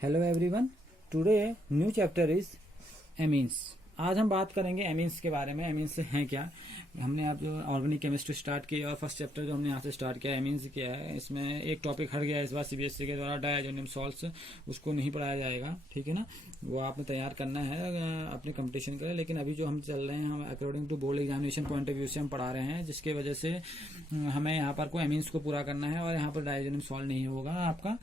Hello everyone, today new chapter is amines. आज हम बात करेंगे एमीन्स के बारे में। एमीन्स हैं क्या। हमने अब जो ऑर्गेनिक केमिस्ट्री स्टार्ट की और फर्स्ट चैप्टर जो हमने यहाँ से स्टार्ट किया एमीन्स क्या है। इसमें एक टॉपिक हट गया है इस बार सीबीएसई के द्वारा, डायजोनियम सॉल्ट्स, उसको नहीं पढ़ाया जाएगा, ठीक है ना। वो आपने तैयार करना है अपने कंपटीशन के लिए। लेकिन अभी जो हम चल रहे हैं, हम according to board examination point of view से हम पढ़ा रहे हैं, जिसकी वजह से हमें यहाँ पर को एमीन्स को पूरा करना है और यहाँ पर डायजोनियम सॉल्ट नहीं होगा आपका,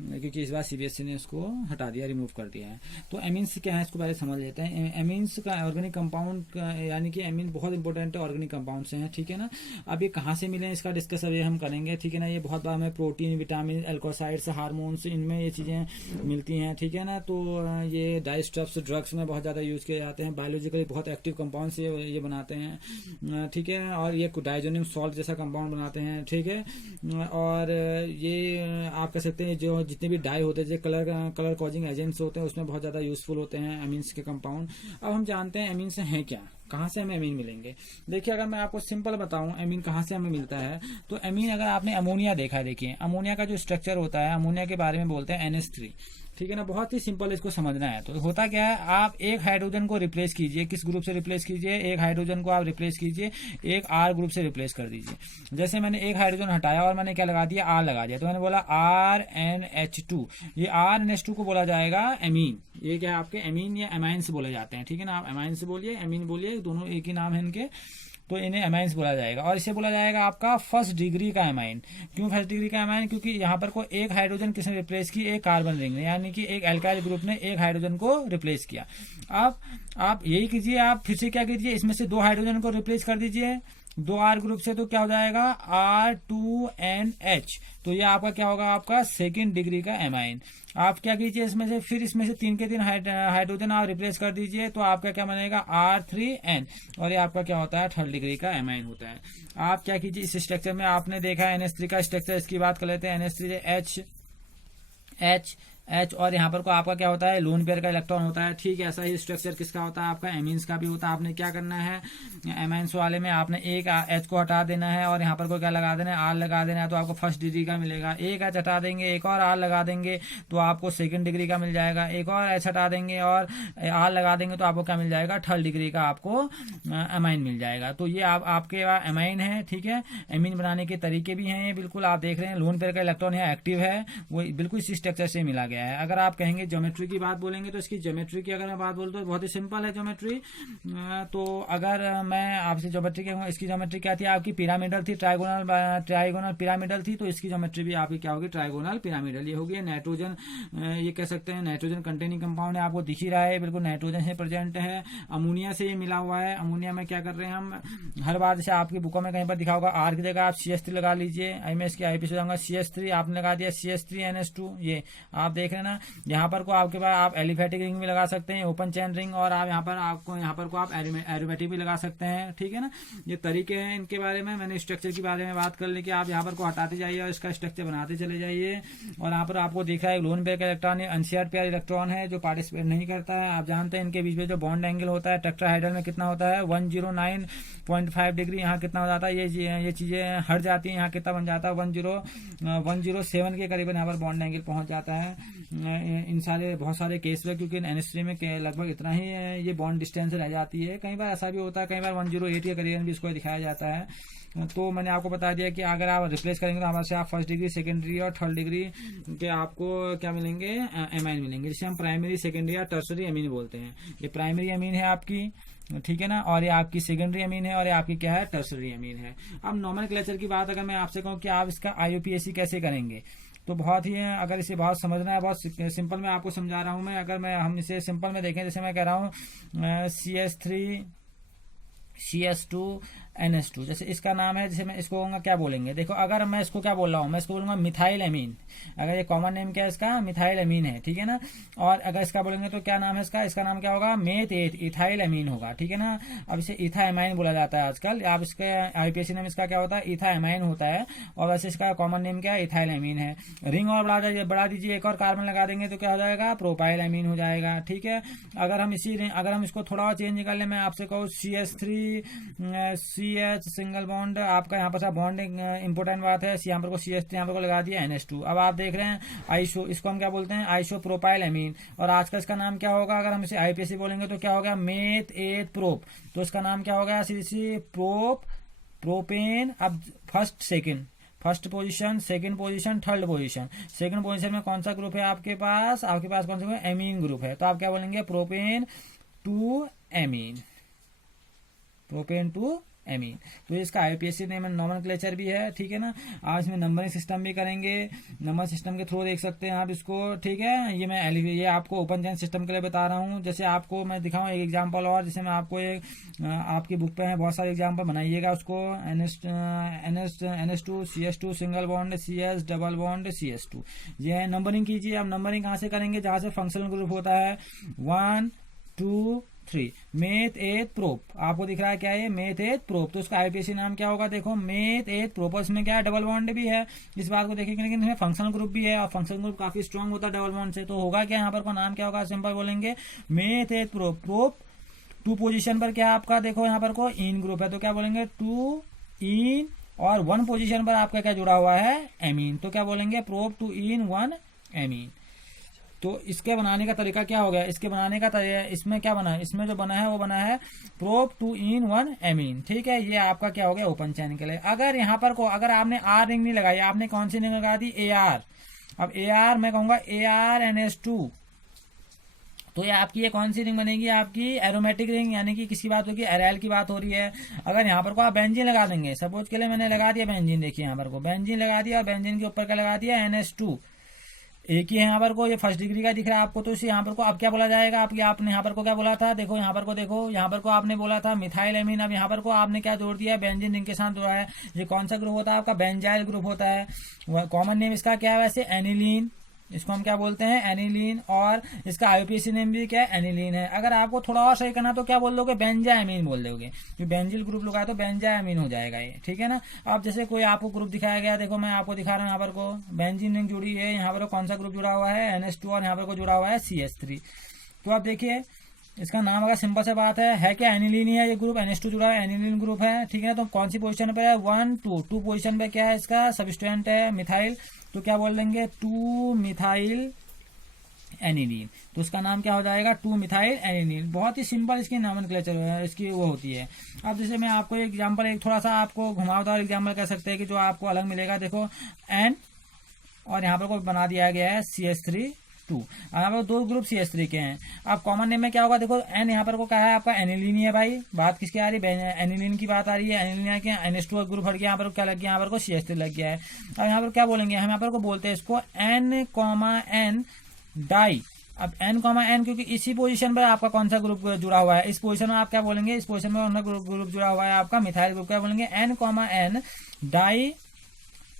क्योंकि इस बार सीबीएसई ने इसको हटा दिया, रिमूव कर दिया है। तो एमीन्स क्या है इसको पहले समझ लेते हैं। एमीन्स का ऑर्गेनिक कंपाउंड यानी कि एमीन बहुत इंपॉर्टेंट ऑर्गेनिक कंपाउंड से हैं, ठीक है ना। अब ये कहाँ से मिले इसका डिस्कस अभी हम करेंगे, ठीक है ना। ये बहुत बार हमें प्रोटीन, विटामिन, एल्कोसाइड्स, हार्मोन्स, इनमें ये चीज़ें मिलती हैं, ठीक है ना। तो ये डाइस्टफ्स, ड्रग्स में बहुत ज़्यादा यूज़ किए जाते हैं। बायोलॉजिकली बहुत एक्टिव कंपाउंड से ये बनाते हैं, ठीक है। और ये डायजोनियम सॉल्ट जैसा कंपाउंड बनाते हैं, ठीक है। और ये आप कह सकते हैं जो जितने भी डाई होते हैं, जो कलर कॉजिंग एजेंट्स होते हैं, उसमें बहुत ज़्यादा यूजफुल होते हैं एमीन्स के कंपाउंड। अब हम जानते हैं एमीन्स हैं क्या, कहाँ से हमें एमीन मिलेंगे। देखिए, अगर मैं आपको सिंपल बताऊं एमीन कहाँ से हमें मिलता है, तो एमीन अगर आपने अमोनिया देखा, देखिए अमोनिया का जो स्ट्रक्चर होता है, अमोनिया के बारे में बोलते हैं NH3, ठीक है ना। बहुत ही सिंपल इसको समझना है। तो होता क्या है, आप एक हाइड्रोजन को रिप्लेस कीजिए, किस ग्रुप से रिप्लेस कीजिए, एक हाइड्रोजन को आप रिप्लेस कीजिए एक R ग्रुप से रिप्लेस कर दीजिए। जैसे मैंने एक हाइड्रोजन हटाया और मैंने क्या लगा दिया, R लगा दिया, तो मैंने बोला RNH2। ये RNH2 को बोला जाएगा एमीन। ये क्या है आपके एमीन या एमाइंस बोले जाते हैं, ठीक है ना। आप एमाइंस बोलिए, एमीन बोलिए, दोनों एक ही नाम है इनके। तो इन्हें एमाइंस बोला जाएगा। और इसे बोला जाएगा आपका फर्स्ट डिग्री का एमाइन। क्यों फर्स्ट डिग्री का एमाइन? क्योंकि यहाँ पर को एक हाइड्रोजन किसने रिप्लेस की, एक कार्बन रिंग ने, यानी कि एक एल्काइल ग्रुप ने एक हाइड्रोजन को रिप्लेस किया। अब आप यही कीजिए, आप फिर से क्या कीजिए, इसमें से दो हाइड्रोजन को रिप्लेस कर दीजिए दो R ग्रुप से, तो क्या हो जाएगा R2NH। तो ये आपका क्या होगा, आपका सेकेंड डिग्री का एमाइन। आप क्या कीजिए, इसमें से फिर इसमें से तीन के तीन हाइड्रोजन आप रिप्लेस कर दीजिए, तो आपका क्या बनेगा R3N, और ये आपका क्या होता है, थर्ड डिग्री का एमाइन होता है। आप क्या कीजिए, इस स्ट्रक्चर में आपने देखा है NH3 का स्ट्रक्चर, इसकी बात कर लेते हैं। NH3 H, और यहाँ पर को आपका क्या होता है, लोन पेयर का इलेक्ट्रॉन होता है, ठीक है। ऐसा ही स्ट्रक्चर किसका होता है, आपका एमीन्स का भी होता है। आपने क्या करना है, एमाइंस वाले में आपने एक H को हटा देना है और यहाँ पर को क्या लगा देना है, R लगा देना है, तो आपको फर्स्ट डिग्री का मिलेगा। एक H हटा देंगे, एक और R लगा देंगे, तो आपको सेकंड डिग्री का मिल जाएगा। एक और H हटा देंगे और R लगा देंगे, तो आपको क्या मिल जाएगा, थर्ड डिग्री का आपको एमाइन मिल जाएगा। तो ये आपके एमाइन है, ठीक है। एमीन बनाने के तरीके भी हैं, बिल्कुल आप देख रहे हैं। लोन पेयर का इलेक्ट्रॉन यहाँ एक्टिव है, वो बिल्कुल इसी स्ट्रक्चर से मिला गया है। अगर आप कहेंगे ज्योमेट्री की बात बोलेंगे, तो इसकी ज्योमेट्री की अगर मैं बात बोलूँ तो बहुत ही सिंपल है ज्योमेट्री। तो अगर मैं आपसे ज्योमेट्री कहूँगा, इसकी ज्योमेट्री क्या थी आपकी, पिरामिडल थी, ट्राइगोनल पिरामिडल थी। तो इसकी ज्योमेट्री भी आपकी क्या होगी, ट्राइगोनल पिरामिडल। ये होगी नाइट्रोजन, ये कह सकते हैं नाइट्रोजन कंटेनिंग कंपाउंड है, आपको दिख ही रहा है, बिल्कुल नाइट्रोजन से प्रेजेंट है। अमोनिया से ये मिला हुआ है। अमोनिया में क्या कर रहे हैं हम, हर बार जैसे आपकी बुकों में कहीं पर दिखा होगा R की जगह आप CH3 लगा लीजिए। मैं इसकी IP से जाऊंगा, CH3 आपने लगा दिया, CH3NH2, ये आप देख रहे हैं ना। यहाँ पर को आपके पास आप एलिफेटिक रिंग भी लगा सकते हैं, ओपन चैन रिंग, और आप यहाँ पर को आप एरोमेटिक भी लगा सकते हैं, ठीक है ना। ये तरीके हैं इनके बारे में। मैंने स्ट्रक्चर के बारे में बात कर ली कि आप यहाँ पर को हटाते जाइए और इसका स्ट्रक्चर बनाते चले जाइए। और यहाँ पर आपको दिख रहा है लोन पेयर का इलेक्ट्रॉन, अनशेयर्ड पेयर इलेक्ट्रॉन है जो पार्टिसिपेट नहीं करता है। आप जानते हैं इनके बीच में जो बॉन्ड एंगल होता है टेट्राहाइड्रल में कितना होता है, 109.5 डिग्री। यहाँ कितना हो जाता है, ये चीजें हट जाती है। यहाँ कितना बन जाता है, 107 के करीबन यहाँ पर बॉन्ड एंगल पहुंच जाता है इन सारे बहुत सारे केस में, क्योंकि NH3 में लगभग इतना ही ये बॉन्ड डिस्टेंस रह जाती है। कई बार ऐसा भी होता है, कई बार 108 के करीबन भी इसको दिखाया जाता है। तो मैंने आपको बता दिया कि अगर आप रिप्लेस करेंगे तो हमारे से आप फर्स्ट डिग्री, सेकंड डिग्री और थर्ड डिग्री के आपको क्या मिलेंगे, एमाइन मिलेंगे, जिसे हम प्राइमरी, सेकेंडरी या टर्सरी अमीन बोलते हैं। ये प्राइमरी अमीन है आपकी, ठीक है ना, और ये आपकी सेकेंडरी अमीन है, और ये आपकी क्या है, टर्सरी अमीन है। अब नॉमेनक्लेचर की बात अगर मैं आपसे कहूँ कि आप इसका IUPAC कैसे करेंगे, तो बहुत ही है। अगर इसे बहुत समझना है, बहुत सिंपल में आपको समझा रहा हूं मैं। अगर हम इसे सिंपल में देखें, जैसे मैं कह रहा हूं CH3 CS2 NH2, जैसे इसका नाम है, जैसे मैं इसको कहूँगा क्या बोलेंगे, देखो अगर मैं इसको क्या बोल रहा हूँ, मैं इसको बोलूंगा मिथाइल एमीन। अगर ये कॉमन नेम क्या है इसका, मिथाइल एमीन है, ठीक है ना। और अगर इसका बोलेंगे तो क्या नाम है इसका नाम क्या होगा, मेथ इथाइल एमीन होगा, ठीक है ना। अब इसे इथा एमाइन बोला जाता है आजकल। आप इसके IUPAC नेम इसका क्या होता है, इथा एमाइन होता है, और वैसे इसका कॉमन नेम क्या है, इथाइल एमीन है। रिंग और बढ़ा दीजिए, एक और कार्बन लगा देंगे तो क्या हो जाएगा, प्रोपाइल एमीन हो जाएगा, ठीक है। अगर हम इसको थोड़ा और चेंज कर ले, मैं आपसे कहूँ CH3 CH सिंगल बॉन्ड आपका यहाँ पर बॉन्ड इंपोर्टेंट बात है, यहाँ पर को CH यहाँ पर को लगा दिया NH2। अब आप देख रहे हैं आइसो, इसको हम क्या बोलते हैं, आइसो प्रोपाइल एमीन। और आज का इसका नाम क्या होगा, अगर हम इसे IPSC बोलेंगे तो क्या होगा, मेथ एथ प्रोप। तो इसका नाम क्या होगा, सीधी प्रोप प्रोपेन। अब first position, second position, third position. Second position में कौन सा ग्रुप है आपके पास कौन सा एमीन ग्रुप है। तो आप क्या बोलेंगे, propane two amine, propane two amine. तो इसका IPSC नेम नॉमेनक्लेचर भी है, ठीक है ना। आप इसमें नंबरिंग सिस्टम भी करेंगे, नंबर सिस्टम के थ्रू देख सकते हैं आप इसको, ठीक है। ये आपको ओपन चैन सिस्टम के लिए बता रहा हूँ। जैसे आपको मैं दिखाऊँ एक एग्जांपल और, जैसे मैं आपको एक आपकी बुक पे है बहुत सारे एग्जांपल, बनाइएगा उसको। NH2 CH2 single bond CH double bond CH2, ये नंबरिंग कीजिए। अब नंबरिंग कहाँ से करेंगे, जहाँ से फंक्शनल ग्रुप होता है 1 2 3। मेथ एथ प्रोप, आपको दिख रहा है क्या है, मेथ एथ प्रोप। तो उसका IPSC नाम क्या होगा, देखो मेथ एथ प्रोप। इसमें क्या है, डबल बॉन्ड भी है, इस बात को देखिए, लेकिन इसमें फंक्शनल ग्रुप भी है, और फंक्शनल ग्रुप काफी स्ट्रांग होता है डबल बॉन्ड से। तो होगा क्या यहाँ पर को नाम क्या होगा, सिंपल बोलेंगे मेथ एथ प्रोप। प्रोप 2 पोजीशन पर क्या आपका, देखो यहाँ पर को इन ग्रुप है, तो क्या बोलेंगे 2 इन। और 1 पोजीशन पर आपका क्या जुड़ा हुआ है, एमीन। तो क्या बोलेंगे, प्रोप 2 इन 1 एमीन। तो इसके बनाने का तरीका क्या हो गया, इसके बनाने का तरीका, इसमें क्या बना है, इसमें जो बना है वो बना है प्रोप 2 इन 1 एमीन, ठीक है। ये आपका क्या हो गया, ओपन चैन के लिए। अगर यहाँ पर को अगर आपने आर रिंग नहीं लगाई, आपने कौन सी रिंग लगा दी, AR। अब AR मैं कहूंगा AR-NH2, तो ये आपकी ये कौन सी रिंग बनेगी, आपकी एरोमेटिक रिंग, यानी कि किसकी बात होगी, एराइल की बात हो रही है। अगर यहाँ पर को आप बेंजीन लगा देंगे, सपोज के लिए मैंने लगा दिया बेंजीन, देखिए यहाँ पर को बेंजीन लगा दिया, और बेंजीन के ऊपर क्या लगा दिया, NH2, एक ही है यहाँ पर को, ये फर्स्ट डिग्री का दिख रहा है आपको। तो इसे यहाँ पर को अब क्या बोला जाएगा, आपने यहाँ पर को क्या बोला था, देखो यहाँ पर को, देखो यहाँ पर को आपने बोला था मिथाइल एमीन। अब यहाँ पर को आपने क्या जोड़ दिया, बेंजीन रिंग के साथ जोड़ा है। ये कौन सा ग्रुप होता है आपका, बेंजाइल ग्रुप होता है। कॉमन नेम इसका क्या है वैसे, एनिलीन, इसको हम क्या बोलते हैं, एनिलीन। और इसका IPSC नेम भी क्या है, एनिलीन है। अगर आपको थोड़ा और सही करना तो क्या बोल दोगे, बेंजाइमीन बोल दोगे। बेंजिल ग्रुप लगा तो बेंजाइमीन हो जाएगा ये, ठीक है ना। अब जैसे कोई आपको ग्रुप दिखाया गया, देखो मैं आपको दिखा रहा हूँ, यहाँ पर को बेंजीन रिंग जुड़ी है, यहाँ पर कौन सा ग्रुप जुड़ा हुआ है, NH2, और यहाँ पर को जुड़ा हुआ है CH3। तो आप देखिए इसका नाम अगर सिंपल से बात है क्या, एनिलीन ही है ये ग्रुप, NH2 जुड़ा है, एनिलीन ग्रुप है, ठीक है। तो कौन सी पोजीशन पे है, 1 2 पोजीशन पे क्या है, इसका सबस्टेंट है मिथाइल। तो क्या बोल देंगे, 2 मिथाइल एनिलीन। तो उसका नाम क्या हो जाएगा, 2 मिथाइल एनिलीन। बहुत ही सिंपल इसकी नॉमेनक्लेचर इसकी वो होती है। अब जैसे मैं आपको एग्जांपल, एक थोड़ा सा आपको घुमावदार एग्जांपल कह सकते हैं कि जो आपको अलग मिलेगा। देखो N, और यहाँ पर को बना दिया गया है CH3 2, यहाँ पर 2 ग्रुप CH3 के हैं। अब कॉमन नेम में क्या होगा, देखो N यहाँ पर को क्या है आपका, एनिलीन ही है भाई। बात किसकी आ रही है, एनिलीन की बात आ रही है। एनिलीन के NH2 ग्रुप हट गया, यहाँ पर क्या लग गया, यहाँ पर को CH3 लग गया है। अब यहाँ पर क्या बोलेंगे, हम यहाँ पर को बोलते हैं इसको N, डाई। अब N, क्योंकि इसी पोजीशन पर आपका कौन सा ग्रुप जुड़ा हुआ है, इस पोजीशन में आप क्या बोलेंगे, इस पोजीशन में ग्रुप जुड़ा हुआ है आपका मिथाइल ग्रुप, क्या बोलेंगे, N, di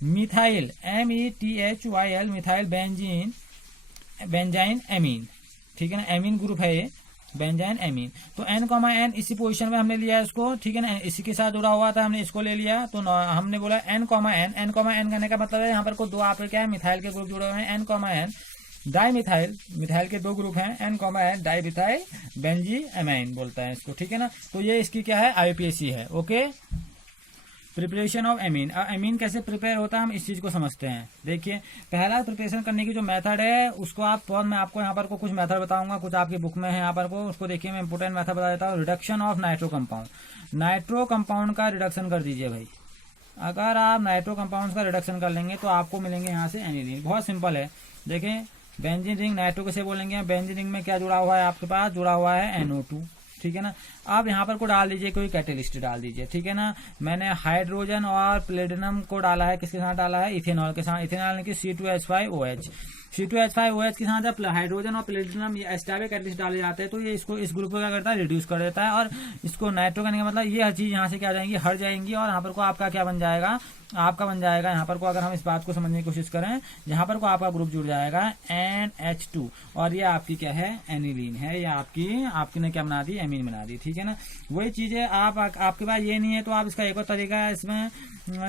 methyl, METHYL, methyl benzene amine, ठीक है ना। एमीन ग्रुप है ये, बेंजाइन एमीन। तो N, इसी पोजीशन में हमने लिया इसको, ठीक है ना, इसी के साथ जुड़ा हुआ था, हमने इसको ले लिया। तो हमने बोला N, करने का मतलब है यहाँ पर को 2 आपके क्या है, मिथाइल के ग्रुप जुड़े हुए हैं, N, डाई मिथाइल के 2 ग्रुप हैं, N, di methyl Benji amine बोलता है इसको, ठीक है ना। तो ये इसकी क्या है, IPSC है, okay. Preparation of amine, amine कैसे प्रिपेयर होता है हम इस चीज को समझते हैं। देखिए पहला प्रिपरेशन करने की जो मेथड है उसको मैं आपको यहाँ पर को कुछ मेथड बताऊंगा, कुछ आपकी बुक में है यहाँ पर को, उसको देखिए मैं इंपोर्टेंट मेथड बता देता हूँ। Reduction of nitro compound, nitro compound का रिडक्शन कर दीजिए भाई। अगर आप नाइट्रो कंपाउंड का रिडक्शन कर लेंगे तो आपको मिलेंगे यहाँ से एनिलीन। बहुत सिंपल है, देखें बेंजीन रिंग नाइट्रो कैसे बोलेंगे, बेंजीन रिंग में क्या जुड़ा हुआ है आपके पास, जुड़ा हुआ है NO2, ठीक है ना। आप यहाँ पर को डाल दीजिए, कोई कैटेलिस्ट डाल दीजिए, ठीक है ना। मैंने हाइड्रोजन और प्लेटिनम को डाला है, किसके साथ डाला है, इथेनॉल के साथ। इथेनॉल यानी कि C2H5OH, C2H5OH के साथ जब हाइड्रोजन और प्लेटिनम एस्टाबिक कैटेलिस्ट डाले जाते हैं तो ये इसको इस ग्रुप को क्या करता है, रिड्यूस कर देता है। और इसको नाइट्रो करने का मतलब ये हर चीज यहाँ से क्या जाएंगी, हट जाएंगी, और यहाँ पर को आपका क्या बन जाएगा, आपका बन जाएगा यहाँ पर को, अगर हम इस बात को समझने की कोशिश करें, यहाँ पर को आपका ग्रुप जुड़ जाएगा NH2, और ये आपकी क्या है, एनिलीन है, या आपकी ने क्या बना दी, एमीन बना दी, ठीक है ना। वही चीजें आपके पास ये नहीं है तो आप इसका एक और तरीका है, इसमें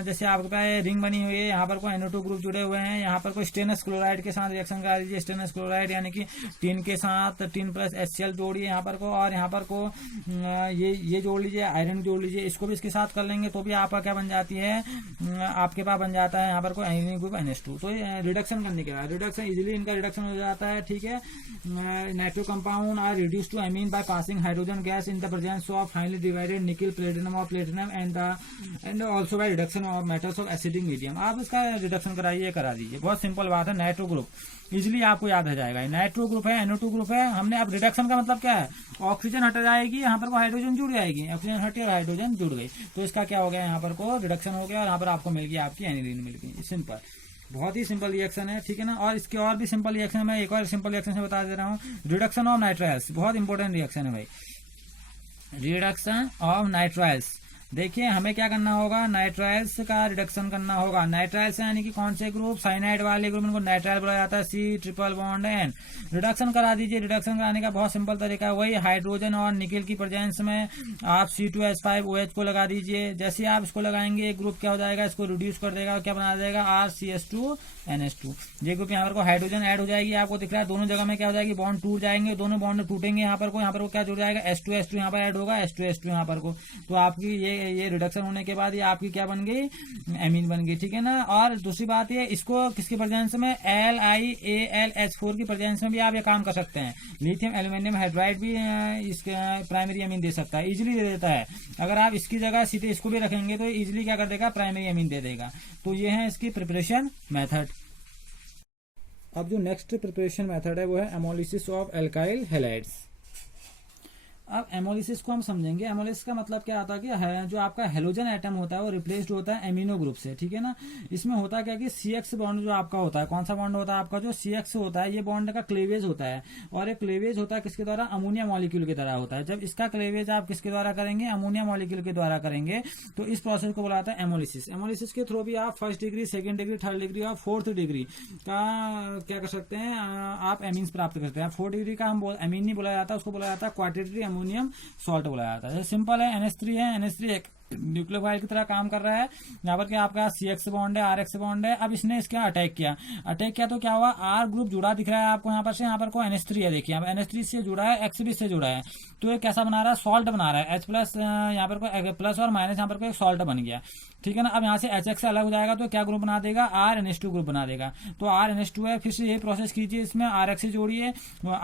जैसे आपके पास रिंग बनी हुई है, यहाँ पर को NO2 ग्रुप जुड़े हुए हैं, यहाँ पर को स्टेनस क्लोराइड के साथ साथ रिएक्शन करा दीजिए, स्टेनलेस क्लोराइड यानी कि टिन के साथ टिन प्लस HCl जोड़िए यहाँ पर को, और यहाँ पर को ये जोड़ लीजिए, आयरन जोड़ लीजिए, इसको भी इसके साथ कर लेंगे तो भी आपका क्या बन जाती है, आपके पास बन जाता है यहाँ पर को एनिलीन ग्रुप NH2। तो रिडक्शन करने के बाद रिडक्शन इजीली इनका रिडक्शन हो जाता है, ठीक है। Nitro compound are reduce to amine by passing hydrogen gas in the presence of finely divided nickel platinum और platinum and also by reduction of metals of acidic medium. आप इसका reduction कराइए, करा दीजिए, बहुत सिंपल बात है। नाइट्रो ग्रुप इजिली आपको याद हो जाएगा, नाइट्रो ग्रुप है, NO2 ग्रुप है। हमने अब रिडक्शन का मतलब क्या है, ऑक्सीजन हट जाएगी, यहाँ पर को हाइड्रोजन जुड़ जाएगी, ऑक्सीजन हटी और हाइड्रोजन जुड़ गई, तो इसका क्या हो गया, यहाँ पर को रिडक्शन हो गया और यहाँ पर आपको मिल गई आपकी एनिलीन मिल गई। सिंपल, बहुत ही सिंपल रिएक्शन है, ठीक है ना। और इसके और भी सिंपल रिएक्शन मैं एक और सिंपल रिएक्शन से बता दे रहा हूँ, रिडक्शन ऑफ नाइट्राइल्स, बहुत इंपॉर्टेंट रिएक्शन है भाई, रिडक्शन ऑफ नाइट्राइल्स। देखिए हमें क्या करना होगा, नाइट्राइल्स का रिडक्शन करना होगा। नाइट्राइल्स यानी कि कौन से ग्रुप, साइनाइड वाले ग्रुप, इनको नाइट्राइल बोला जाता है, C∼N। रिडक्शन करा दीजिए। रिडक्शन कराने का बहुत सिंपल तरीका है, वही हाइड्रोजन और निकल की प्रेजेंस में आप C2H5OH को लगा दीजिए। जैसे आप इसको लगाएंगे एक ग्रुप क्या हो जाएगा, इसको रिड्यूस कर देगा और क्या बना देगा, RCH2NH2। ये ग्रुप यहाँ पर को हाइड्रोजन ऐड हो जाएगी, आपको दिख रहा है दोनों जगह में क्या हो जाएगी, बॉन्ड टूट जाएंगे, दोनों बॉन्ड टूटेंगे, यहाँ पर को क्या जुड़ जाएगा, H2H2 यहाँ पर ऐड होगा, H2H2 यहाँ पर को। तो आपकी ये रिडक्शन होने के बाद ये आपकी क्या बन गई, एमीन बन गई, ठीक है ना। और दूसरी बात ये, इसको किसकी प्रेजेंस में, LiAlH4 की प्रेजेंस में भी आप ये काम कर सकते हैं। लिथियम एल्यूमिनियम हाइड्राइड भी इसके प्राइमरी एमीन दे सकता है, इजीली दे देता है। अगर आप इसकी जगह सीधे इसको भी रखेंगे तो इजीली क्या कर देगा, प्राइमरी एमीन दे देगा। तो ये है इसकी प्रिपरेशन मेथड। अब जो नेक्स्ट प्रिपरेशन मेथड है वो है एमोलिसिस ऑफ एल्काइल हैलाइड्स। अब एमोलिसिस को हम समझेंगे। एमोलिसिस का मतलब क्या आता है कि जो आपका हेलोजन एटम होता है वो रिप्लेस्ड होता है एमिनो ग्रुप से, ठीक है ना। इसमें होता क्या कि CX बॉन्ड जो आपका होता है, कौन सा बॉन्ड होता है आपका, जो CX होता है, ये बॉन्ड का क्लेवेज होता है, और ये क्लेवेज होता है किसके द्वारा, अमोनिया मॉलिक्यूल की तरह होता है। जब इसका क्लेवेज आप किसके द्वारा करेंगे, अमोनिया मॉलिक्यूल के द्वारा करेंगे, तो इस प्रोसेस को बुलाता है एमोलिसिस। एमोलिसिस के थ्रू भी आप 1st degree, 2nd degree, 3rd degree और 4th डिग्री का क्या कर सकते हैं, आप एमीन्स प्राप्त करते हैं। 4th डिग्री का हम एमीन नहीं बोला जाता, उसको बोला जाता है क्वार्टेटरी अमोनियम सॉल्ट बोला जाता है। सिंपल है, NH3 है, NH3 एक न्यूक्लियोफाइल की तरह काम कर रहा है। यहाँ पर क्या आपका CX बॉन्ड है, RX बॉन्ड है। अब इसने इसका अटैक किया तो क्या हुआ, R ग्रुप जुड़ा दिख रहा है आपको यहाँ पर से, यहाँ पर को NH3 है, देखिए NH3 से जुड़ा है, X भी से जुड़ा है, तो ये कैसा बना रहा है, सॉल्ट बना रहा है। H+ यहाँ पर को प्लस और माइनस यहाँ पर को एक सॉल्ट बन गया, ठीक है ना। अब यहाँ से HX से अलग हो जाएगा तो क्या ग्रुप बना देगा, RNH2 ग्रुप बना देगा। तो RNH2 है, फिर से ये प्रोसेस कीजिए, इसमें RX से जोड़िए,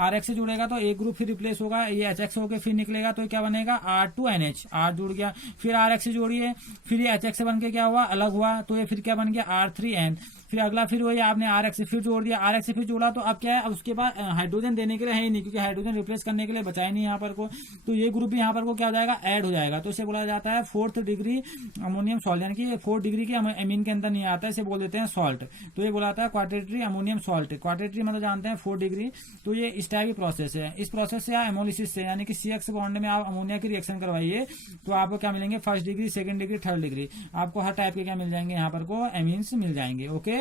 RX से जुड़ेगा तो एक ग्रुप फिर रिप्लेस होगा, ये HX होकर फिर निकलेगा तो क्या बनेगा, R2NH, R जुड़ गया। फिर RX से जोड़िए, फिर ये HX से बन के क्या हुआ, अलग हुआ, तो ये फिर क्या बन गया, R3N। फिर अगला फिर वही आपने RX से फिर जोड़ दिया, RX से फिर जोड़ा, तो अब क्या है, अब उसके बाद हाइड्रोजन देने के लिए है ही नहीं, क्योंकि हाइड्रोजन रिप्लेस करने के लिए बचा ही नहीं यहाँ पर को, तो ये ग्रुप भी यहाँ पर को क्या हो जाएगा, ऐड हो जाएगा। तो इसे बोला जाता है 4th डिग्री अमोनियम सॉल्ट, यानी कि 4th डिग्री के एमीन के अंदर नहीं आता है, इसे बोल देते हैं सॉल्ट। तो ये बोला जाता है क्वार्टेटरी अमोनियम सॉल्ट। क्वार्टेटरी मतलब जानते हैं 4th डिग्री, तो ये इस टाइप की प्रोसेस है। इस प्रोसेस से आप एमोलिसिस से, यानी कि CX बॉन्ड में आप अमोनिया की रिएक्शन करवाइए तो आपको क्या मिलेंगे, 1st degree, 2nd degree, 3rd degree, आपको हर टाइप के क्या मिल जाएंगे, यहाँ पर को एमीन्स मिल जाएंगे। ओके,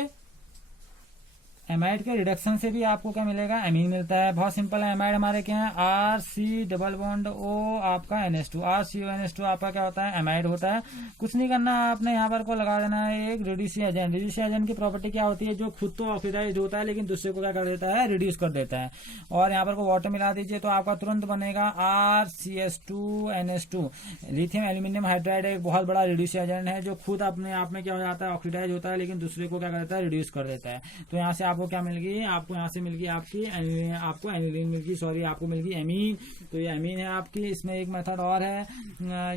एमाइड के रिडक्शन से भी आपको क्या मिलेगा, एमीन मिलता है। बहुत सिंपल है, एमाइड हमारे क्या है, RC∼O आपका NH2, RCONH2 आपका क्या होता है, एमाइड होता है। कुछ नहीं करना, आपने यहाँ पर को लगा देना है एक रिड्यूसिंग एजेंट। रिड्यूसिंग एजेंट की प्रॉपर्टी क्या होती है, जो खुद तो ऑक्सीडाइज होता है लेकिन दूसरे को क्या कर देता है, रिड्यूस कर देता है। और यहाँ पर को वाटर मिला दीजिए तो आपका तुरंत बनेगा RCH2NH2। लिथियम एल्यूमिनियम हाइड्राइड एक बहुत बड़ा रिड्यूसिंग एजेंट है, जो खुद अपने आप में क्या हो जाता है, ऑक्सीडाइज होता है, लेकिन दूसरे को क्या कर देता है, रिड्यूस कर देता है। तो यहाँ से आपको क्या मिल गई, आपको यहाँ से मिल गई आपको एनिलीन मिल गई, सॉरी आपको मिल गई एमीन। तो ये एमीन है आपकी। इसमें एक मेथड और है,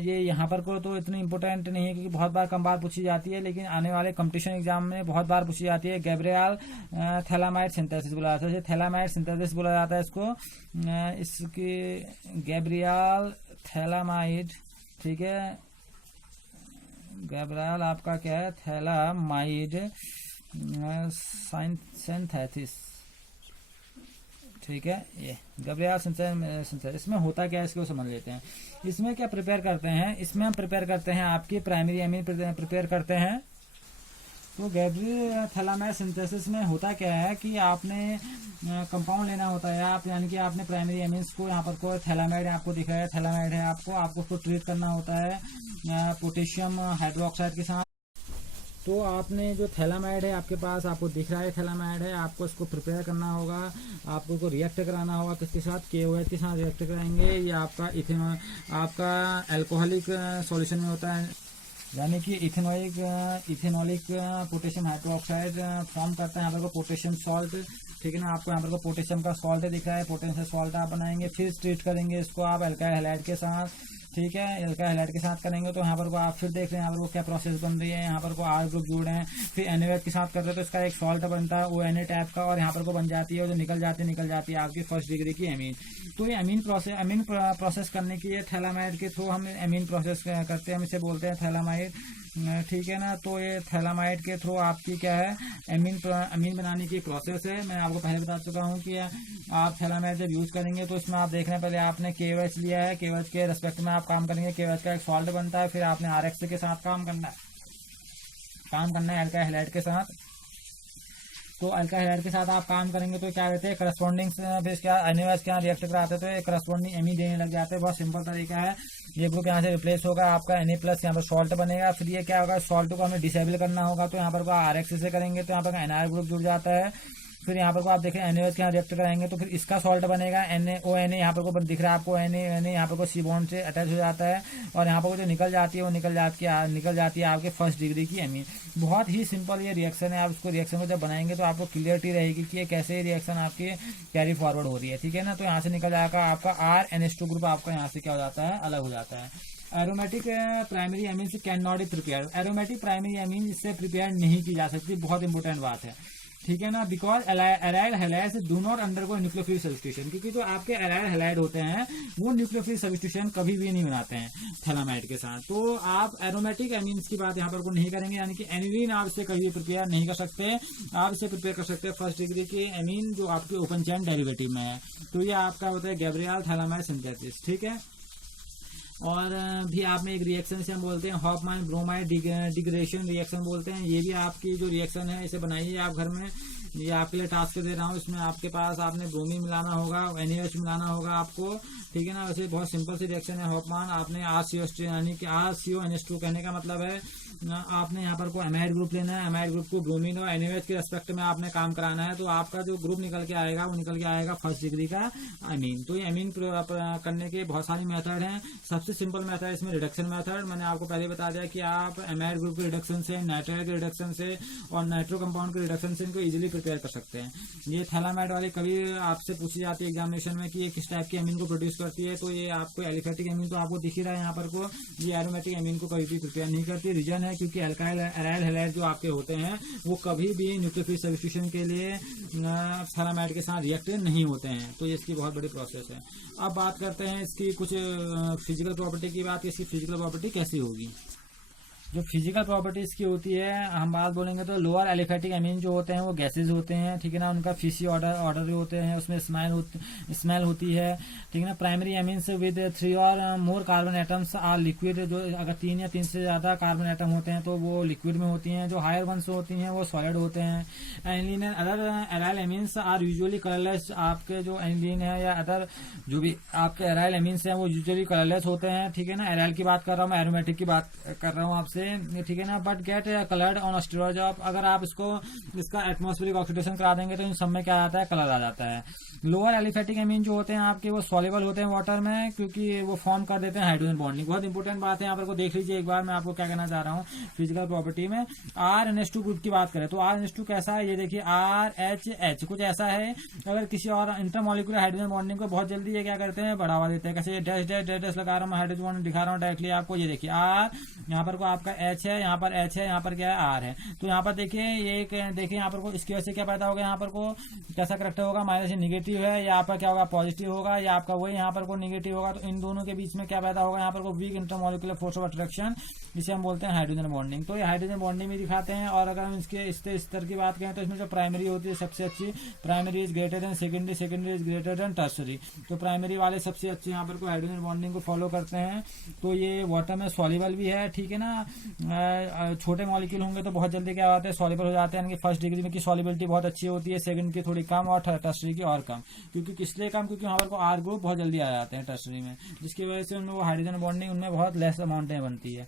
ये यहाँ पर को तो इतनी इंपॉर्टेंट नहीं है, क्योंकि बहुत बार कम बार पूछी जाती है, लेकिन आने वाले कंपटीशन एग्जाम में बहुत बार पूछी जाती है। गैब्रियल थैलामाइड सिंथेसिस बोला जाता है, थैलामाइड सिंथेसिस बोला जाता है इसको, इसकी गैब्रियल थैलामाइड, ठीक है। गैब्रियल आपका क्या है, थैलामाइड सिंथेसिस, ठीक है। ये गैब्रियल सिंथेसिस, इसमें होता क्या है इसको समझ लेते हैं। इसमें क्या प्रिपेयर करते हैं, इसमें हम प्रिपेयर करते हैं आपकी प्राइमरी एमीन प्रिपेयर करते हैं। तो गैब्रियल थैलामाइड सिंथेसिस में होता क्या है कि आपने कंपाउंड लेना होता है आप, यानी कि आपने प्राइमरी एमीन्स को, यहाँ पर को थैलामाइड आपको दिख रहा है, थैलामाइड है, आपको उसको ट्रीट करना होता है पोटेशियम हाइड्रोक्साइड के साथ। तो आपने जो थैलामाइड है आपके पास, आपको दिख रहा है थैलामाइड है, आपको इसको प्रिपेयर करना होगा, आपको इसको रिएक्ट कराना होगा। किसके साथ? KOH के साथ रिएक्ट कराएंगे। ये आपका इथेनॉल, आपका अल्कोहलिक सॉल्यूशन में होता है, यानी कि इथेनॉलिक पोटेशियम हाइड्रोक्साइड फॉर्म करता है यहाँ पर को पोटेशियम सॉल्ट। ठीक है ना, आपको यहाँ पर को पोटेशियम का सॉल्ट दिख रहा है, पोटेशियम सॉल्ट आप बनाएंगे, फिर ट्रीट करेंगे इसको आप अल्काइल हैलाइड के साथ। ठीक है, अल्काइल हैलाइड के साथ करेंगे तो यहाँ पर को आप फिर देख रहे हैं यहाँ पर को क्या प्रोसेस बन रही है। यहाँ पर को R ग्रुप जुड़े हैं, फिर NaOH के साथ करते हैं तो इसका एक सॉल्ट बनता है ONA टाइप का, और यहाँ पर को बन जाती है, जो निकल जाती है आपकी फर्स्ट डिग्री की एमीन। तो ये अमीन प्रोसेस करने के लिए थैलामाइड के थ्रू हम अमीन प्रोसेस करते हैं, हम इसे बोलते हैं थैलामाइड। ठीक है ना, तो ये थैलामाइड के थ्रू आपकी क्या है, अमीन बनाने की प्रोसेस है। मैं आपको पहले बता चुका हूँ कि आप थैलामाइड जब यूज करेंगे तो इसमें आप देख रहे हैं पहले आपने KOH लिया है, KOH के रेस्पेक्ट में आप काम करेंगे, KOH का एक सॉल्ट बनता है, फिर आपने RX के साथ काम करना है अल्काइल हैलाइड के साथ। तो अल्काइल हैलाइड के साथ आप काम करेंगे तो क्या कहते हैं, करस्पॉन्डिंग बेस क्या NaOH के यहाँ रिएक्ट कराते हैं तो एक करस्पॉन्डिंग एमी देने लग जाते हैं। बहुत सिंपल तरीका है, ये ग्रुप यहाँ से रिप्लेस होगा, आपका Na+ यहाँ पर सॉल्ट बनेगा। फिर ये क्या होगा, सॉल्ट को हमें डिसेबल करना होगा, तो यहाँ पर RX से करेंगे तो यहाँ पर NR ग्रुप जुड़ जाता है। फिर यहाँ पर को आप देखें NaOH के यहाँ रिएक्ट कराएंगे तो फिर इसका सॉल्ट बनेगा NaONA, यहाँ पर को दिख रहा है आपको NaONA, यहाँ पर को C बॉन्ड से अटैच हो जाता है, और यहाँ पर जो निकल जाती है वो निकल जाती है आपके फर्स्ट डिग्री की एमीन। बहुत ही सिंपल ये रिएक्शन है। आप इसको रिएक्शन को जब बनाएंगे तो आपको क्लियरिटी रहेगी कि ये कैसे रिएक्शन आपकी कैरी फॉरवर्ड हो रही है। ठीक है ना, तो यहाँ से निकल जाएगा आपका RNH2 ग्रुप, आपका यहाँ से क्या हो जाता है, अलग हो जाता है। एरोमेटिक प्राइमरी एमीन से can not be prepare, aromatic primary amine इससे प्रिपेयर नहीं की जा सकती, बहुत इंपॉर्टेंट बात है। ठीक है ना, because aryl halides do not undergo nucleophile substitution, क्योंकि जो आपके एराइल हैलाइड होते हैं वो न्यूक्लियोफिल सब्स्टिट्यूशन कभी भी नहीं बनाते हैं थैलामाइड के साथ। तो आप एरोमेटिक एमीन्स की बात यहाँ पर को नहीं करेंगे, यानी कि एनिलीन आप इससे कभी भी प्रिपेयर नहीं कर सकते। आप इसे प्रिपेयर कर सकते हैं फर्स्ट डिग्री की एमीन जो आपके ओपन चेन डेरिवेटिव में है, तो ये आपका होता है गैब्रियल थैलामाइड सिंथेसिस। ठीक है, और भी आप में एक रिएक्शन से हम बोलते हैं हॉफमैन ब्रोमाइड डिग्रेडेशन रिएक्शन बोलते हैं। ये भी आपकी जो रिएक्शन है इसे बनाइए आप घर में, ये आपके लिए टास्क दे रहा हूँ। इसमें आपके पास आपने ब्रोमीन मिलाना होगा, NaOH मिलाना होगा आपको। ठीक है ना, वैसे बहुत सिंपल सी रिएक्शन है हॉफमैन। आपने RCO यानी कि RCONH2 कहने का मतलब है आपने यहाँ पर को अमाइड ग्रुप लेना है, अमाइड ग्रुप को ब्रोमीन और NaOH के रेस्पेक्ट में आपने काम कराना है, तो आपका जो ग्रुप निकल के आएगा वो निकल के आएगा फर्स्ट डिग्री का अमीन। तो ये अमीन करने के बहुत सारी मेथड हैं। सबसे सिंपल मेथड इसमें रिडक्शन मेथड, मैंने आपको पहले बता दिया कि आप अमाइड ग्रुप के रिडक्शन से, नाइट्राइल के रिडक्शन से और नाइट्रो कंपाउंड के रिडक्शन से इनको इजीली प्रिपेयर कर सकते हैं। ये थैलामाइड वाली कभी आपसे पूछी जाती है एग्जामिनेशन में कि ये किस टाइप की अमीन को प्रोड्यूस करती है, तो ये आपको एलिफेटिक अमीन तो आपको दिख ही रहा है यहाँ पर को, ये एरोमेटिक अमीन को कभी भी प्रिपेयर नहीं करती। रीजन है क्योंकि अल्काइल एराइल हैलाइड जो आपके होते हैं वो कभी भी न्यूक्लियोफिल सब्स्टिट्यूशन के लिए थैलामाइड के साथ रिएक्ट नहीं होते हैं, तो ये इसकी बहुत बड़ी प्रोसेस है। अब बात करते हैं इसकी कुछ फिजिकल प्रॉपर्टी की बात, इसकी फिजिकल प्रॉपर्टी कैसी होगी। जो फिजिकल प्रॉपर्टीज की होती है हम बात बोलेंगे तो लोअर एलिफेटिक एमीन जो होते हैं वो गैसेज होते हैं। ठीक है ना, उनका फिशी ऑर्डर होते हैं, उसमें स्मेल होती है। ठीक है ना, प्राइमरी एमीन्स विद 3 और more carbon atoms are liquid, जो अगर 3 या 3 से ज्यादा कार्बन एटम होते हैं तो वो लिक्विड में होती हैं। जो हायर वंस होती हैं वो सॉलिड होते हैं। Aniline and other aryl amines are usually colourless, आपके जो एनिलीन है या अदर जो भी आपके एराइल एमीन्स हैं वो यूजुअली कलरलेस होते हैं। ठीक है ना, एराइल की बात कर रहा हूँ मैं, एरोमेटिक की बात कर रहा हूँ आपसे। ठीक है ना, but get coloured on steroid, अगर आप इसका एटमॉस्फेरिक ऑक्सीडेशन करा देंगे तो इन सब में क्या आता है, कलर आ जाता है। लोअर एलिफेटिक एमीन जो होते हैं आपके वो सॉल्युबल होते हैं वाटर में, क्योंकि वो फॉर्म कर देते हैं हाइड्रोजन बॉन्डिंग। बहुत इंपॉर्टेंट बात है, यहाँ पर को देख लीजिए एक बार, मैं आपको क्या कहना चाह रहा हूँ फिजिकल प्रॉपर्टी में। RNH2 ग्रुप की बात करें तो RNH2 कैसा है, ये देखिए RHH कुछ ऐसा है। अगर किसी और इंटरमोलिकुलर हाइड्रोजन बॉन्डिंग को बहुत जल्दी ये क्या करते हैं, बढ़ावा देते हैं। कैसे, डैश डैश डैश डैश लगा रहा हूँ, हाइड्रोजन बॉन्डिंग दिखा रहा हूँ डायरेक्टली आपको। ये देखिए R, यहाँ पर को आपका H है, यहाँ पर H है, यहाँ पर क्या है R है। तो यहाँ पर देखिए ये देखिए यहाँ पर को इसकी वजह से क्या पैदा होगा, यहाँ पर को कैसा करेक्टर होगा, माइनस निगेटिव है, यहाँ पर क्या होगा पॉजिटिव होगा, या आपका वही यहाँ पर को निगेटिव होगा। तो इन दोनों के बीच में क्या पैदा होगा, यहाँ पर को weak intermolecular force of attraction, जिसे हम बोलते हैं हाइड्रोजन बॉन्डिंग। तो ये हाइड्रोजन बॉन्डिंग भी दिखाते हैं। और अगर हम इसके स्तर की बात करें तो इसमें जो प्राइमरी होती है सबसे अच्छी, primary is greater than secondary, secondary is greater than tertiary. तो प्राइमरी वाले सबसे अच्छे यहाँ पर को हाइड्रोजन बॉन्डिंग को फॉलो करते हैं। तो ये वाटर में सॉल्युबल भी है। ठीक है ना, छोटे मॉलिक्यूल होंगे तो बहुत जल्दी क्या होते हैं, सॉल्युबल हो जाते हैं। यानी कि फर्स्ट डिग्री में की सॉल्युबिलिटी बहुत अच्छी होती है, सेकंड की थोड़ी कम और टर्सरी की और कम। क्योंकि किसलिए कम, क्योंकि हमारे को R ग्रुप बहुत जल्दी आ जाते हैं टर्सरी में, जिसकी वजह से उनमें वो हाइड्रोजन बॉन्डिंग उनमें बहुत लेस अमाउंट में बनती है।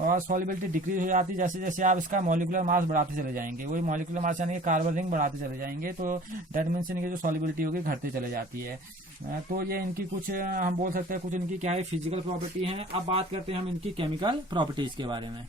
और सॉल्युबिलिटी डिक्रीज हो जाती है जैसे जैसे आप इसका मॉलिक्यूलर मास बढ़ाते चले जाएंगे। वही मॉलिक्यूलर मास यानी कि कार्बन रिंग बढ़ाते चले जाएंगे तो दैट मीन्स इनकी जो सॉल्युबिलिटी होगी घटती चले जाती है। तो ये इनकी कुछ हम बोल सकते हैं कुछ इनकी क्या है फिजिकल प्रॉपर्टी है। अब बात करते हैं हम इनकी केमिकल प्रॉपर्टीज के बारे में।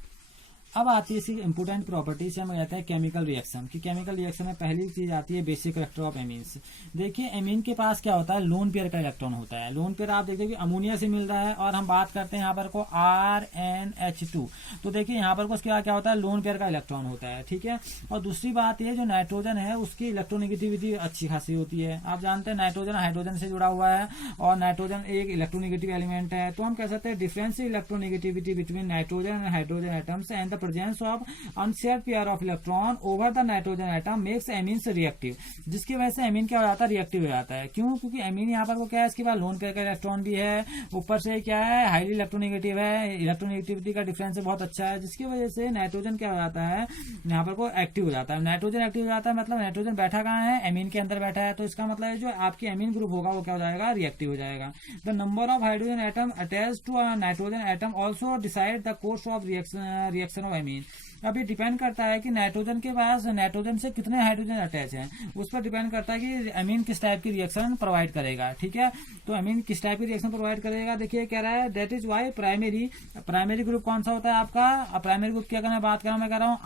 अब आती है इसकी इंपोर्टेंट प्रॉपर्टीज हम कहते हैं केमिकल रिएक्शन की। केमिकल रिएक्शन में पहली चीज आती है बेसिक कैरेक्टर ऑफ एमीन्स। देखिए एमीन के पास क्या होता है, लोन पेयर का इलेक्ट्रॉन होता है। लोन पेयर आप देखिए अमोनिया से मिल रहा है और हम बात करते हैं यहाँ पर को RnH2। तो देखिए यहाँ पर को उसके क्या होता है, लोन पेयर का इलेक्ट्रॉन होता है, ठीक है। और दूसरी बात ये जो नाइट्रोजन है उसकी इलेक्ट्रोनेगेटिविटी अच्छी खासी होती है। आप जानते हैं नाइट्रोजन हाइड्रोजन से जुड़ा हुआ है और नाइट्रोजन एक इलेक्ट्रोनेगेटिव एलिमेंट है। तो हम कह सकते हैं difference electronegativity between nitrogen and hydrogen atoms and presence of unshared pair of electron over the nitrogen atom makes amines reactive। जिसकी वजह से एमीन क्या हो जाता है, रिएक्टिव हो जाता है। क्यों? क्योंकि एमीन यहाँ पर वो क्या है, इसके बाद लोन पेयर का इलेक्ट्रॉन भी है, ऊपर से क्या है हाईली इलेक्ट्रोनेगेटिव है, इलेक्ट्रोनेगेटिविटी का डिफरेंस बहुत अच्छा है, जिसकी वजह से नाइट्रोजन क्या हो जाता है यहाँ पर को एक्टिव हो जाता है। नाइट्रोजन एक्टिव हो जाता है मतलब नाइट्रोजन बैठा कहाँ है, एमीन के अंदर बैठा है। तो इसका मतलब है जो आपकी एमीन ग्रुप होगा वो क्या हो जाएगा, रिएक्टिव हो जाएगा। The number of hydrogen atom attach to nitrogen atom also decide the course of reaction of amine. अब ये डिपेंड करता है कि नाइट्रोजन के पास नाइट्रोजन से कितने हाइड्रोजन अटैच हैं, उस पर डिपेंड करता है कि एमीन किस टाइप की रिएक्शन प्रोवाइड करेगा, ठीक है। तो एमीन किस टाइप की रिएक्शन प्रोवाइड करेगा, देखिए कह रहा है that is why primary group कौन सा होता है आपका। प्राइमरी ग्रुप की अगर मैं बात करूं, मैं कह रहा हूँ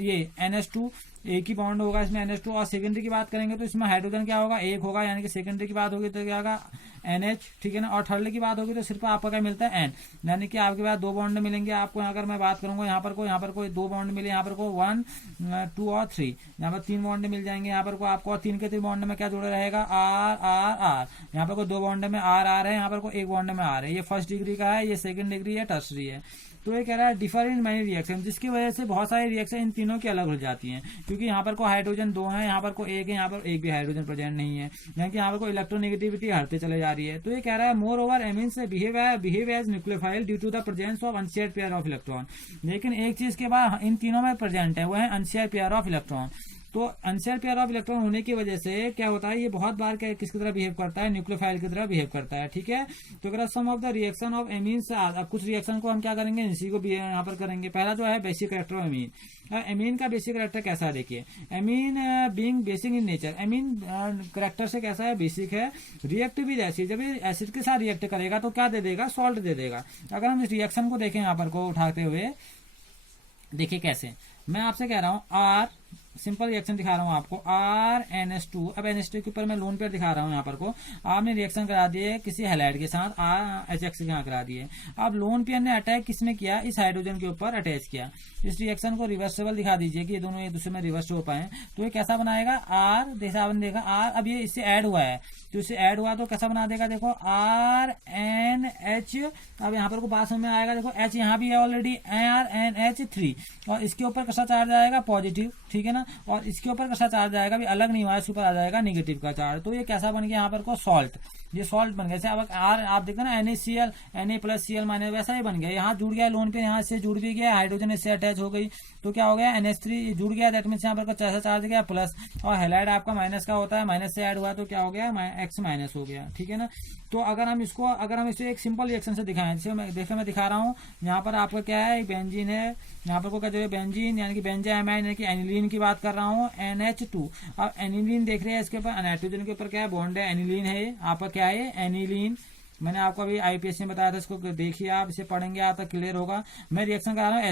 ये NH2 एक ही बॉन्ड होगा इसमें NH2। और सेकेंडरी की बात करेंगे तो इसमें हाइड्रोजन क्या होगा, एक होगा, यानी कि सेकेंडरी की बात होगी तो क्या होगा NH, ठीक है ना। और थर्ड की बात होगी तो सिर्फ आपका क्या मिलता है N, यानी कि आपके पास दो बॉन्ड मिलेंगे आपको। अगर मैं बात करूंगा यहाँ पर कोई दो बॉन्ड मिले, यहाँ पर को 1 2 और 3, यहाँ पर 3 बॉन्ड मिल जाएंगे यहाँ पर को आपको। और 3 के 3 बॉन्ड में क्या जुड़ा रहेगा R। यहाँ पर को 2 बॉन्ड में R है, यहाँ पर को 1 बॉन्ड में R है। ये फर्स्ट डिग्री का है, ये सेकंड डिग्री है, टर्सरी है। तो ये कह रहा है डिफर इन मैनी रिएक्शन, जिसकी वजह से बहुत सारी रिएक्शन इन तीनों की अलग हो जाती हैं। क्योंकि यहाँ पर को हाइड्रोजन 2 है, यहाँ पर को 1 है, यहाँ पर एक भी हाइड्रोजन प्रेजेंट नहीं है, यानी कि यहाँ पर को इलेक्ट्रोनेगेटिविटी हटते चले जा रही है। तो ये कह रहा है moreover amines behave as nucleophile due to the presence of unshared pair of electron. लेकिन एक चीज के बाद इन तीनों में प्रेजेंट है, वो है अनशेयर्ड पेयर ऑफ इलेक्ट्रॉन। तो अनशेयर्ड पेयर ऑफ इलेक्ट्रॉन होने की वजह से क्या होता है, ये बहुत बार किसकी तरह बिहेव करता है, न्यूक्लियोफाइल की तरह बिहेव करता है, ठीक है। तो अगर some of the reaction of amines, अब कुछ रिएक्शन को हम क्या करेंगे, इसी को भी यहाँ पर करेंगे। पहला जो है basic character of amine. Amine का बेसिक कैरेक्टर कैसा है देखिए, amine being basic in nature, amine character से कैसा है, बेसिक है। रिएक्ट भी जैसी, जब ये एसिड के साथ रिएक्ट करेगा तो क्या दे देगा, सॉल्ट दे देगा। अगर हम इस रिएक्शन को देखें यहाँ पर को उठाते हुए, देखिए कैसे, मैं आपसे कह रहा हूँ सिंपल रिएक्शन दिखा रहा हूं आपको, RnH2। अब NH2 के ऊपर मैं लोन पेयर दिखा रहा हूं यहाँ पर को। आपने रिएक्शन करा दिए किसी हैलाइड के साथ, HX यहाँ करा दिए। अब लोन पेयर ने अटैक किसमें किया, इस हाइड्रोजन के ऊपर अटैच किया। इस रिएक्शन को रिवर्सेबल दिखा दीजिए कि ये दोनों एक दूसरे में रिवर्स हो पाए। तो ये कैसा बनाएगा, R, जैसा आपने देखा R, अब ये इससे ऐड हुआ है, तो इससे ऐड हुआ तो कैसा बना देगा, देखो RnH। अब यहाँ पर को बात समझ में आएगा, देखो H यहाँ भी है ऑलरेडी, RnH3। और इसके ऊपर कैसा चार्ज आएगा, पॉजिटिव, ठीक है ना। और इसके ऊपर कैसा चार्ज आएगा, भी अलग नहीं हुआ है, इसके ऊपर आ जाएगा नेगेटिव का चार्ज। तो ये कैसा बन गया यहाँ पर को, सॉल्ट। ये सॉल्ट बन गया। जैसे अब आप देखते हैं ना NaCl, Na+Cl- वैसा ही बन गया। यहाँ जुड़ गया लोन पे, यहाँ से जुड़ भी गया, हाइड्रोजन इससे अटैच हो गई, तो क्या हो गया, NH3 जुड़ गया, दैट मीन्स यहाँ पर कैसा चार्ज गया, प्लस। और हैलाइड आपका माइनस का होता है, माइनस से ऐड हुआ तो क्या हो गया, X माइनस हो गया, ठीक है ना। तो अगर हम इसे एक सिंपल रिएक्शन से दिखाएं, जैसे मैं दिखा रहा हूँ, यहाँ पर आपका क्या है, बेंजीन है, यहाँ पर को क्या है, बेंजीन यानी कि बेंजामाइन, यानी कि एनिलीन की बात कर रहा हूँ, NH2। अब एनिलीन देख रहे हैं, इसके ऊपर नाइट्रोजन के ऊपर क्या है, बॉन्ड है, एनिलीन है, आपका क्या है, एनिलीन। मैंने आपको अभी IPS में बताया था, इसको देखिए, आप इसे पढ़ेंगे आप तक क्लियर होगा। मैं रिएक्शन करा रहा हूँ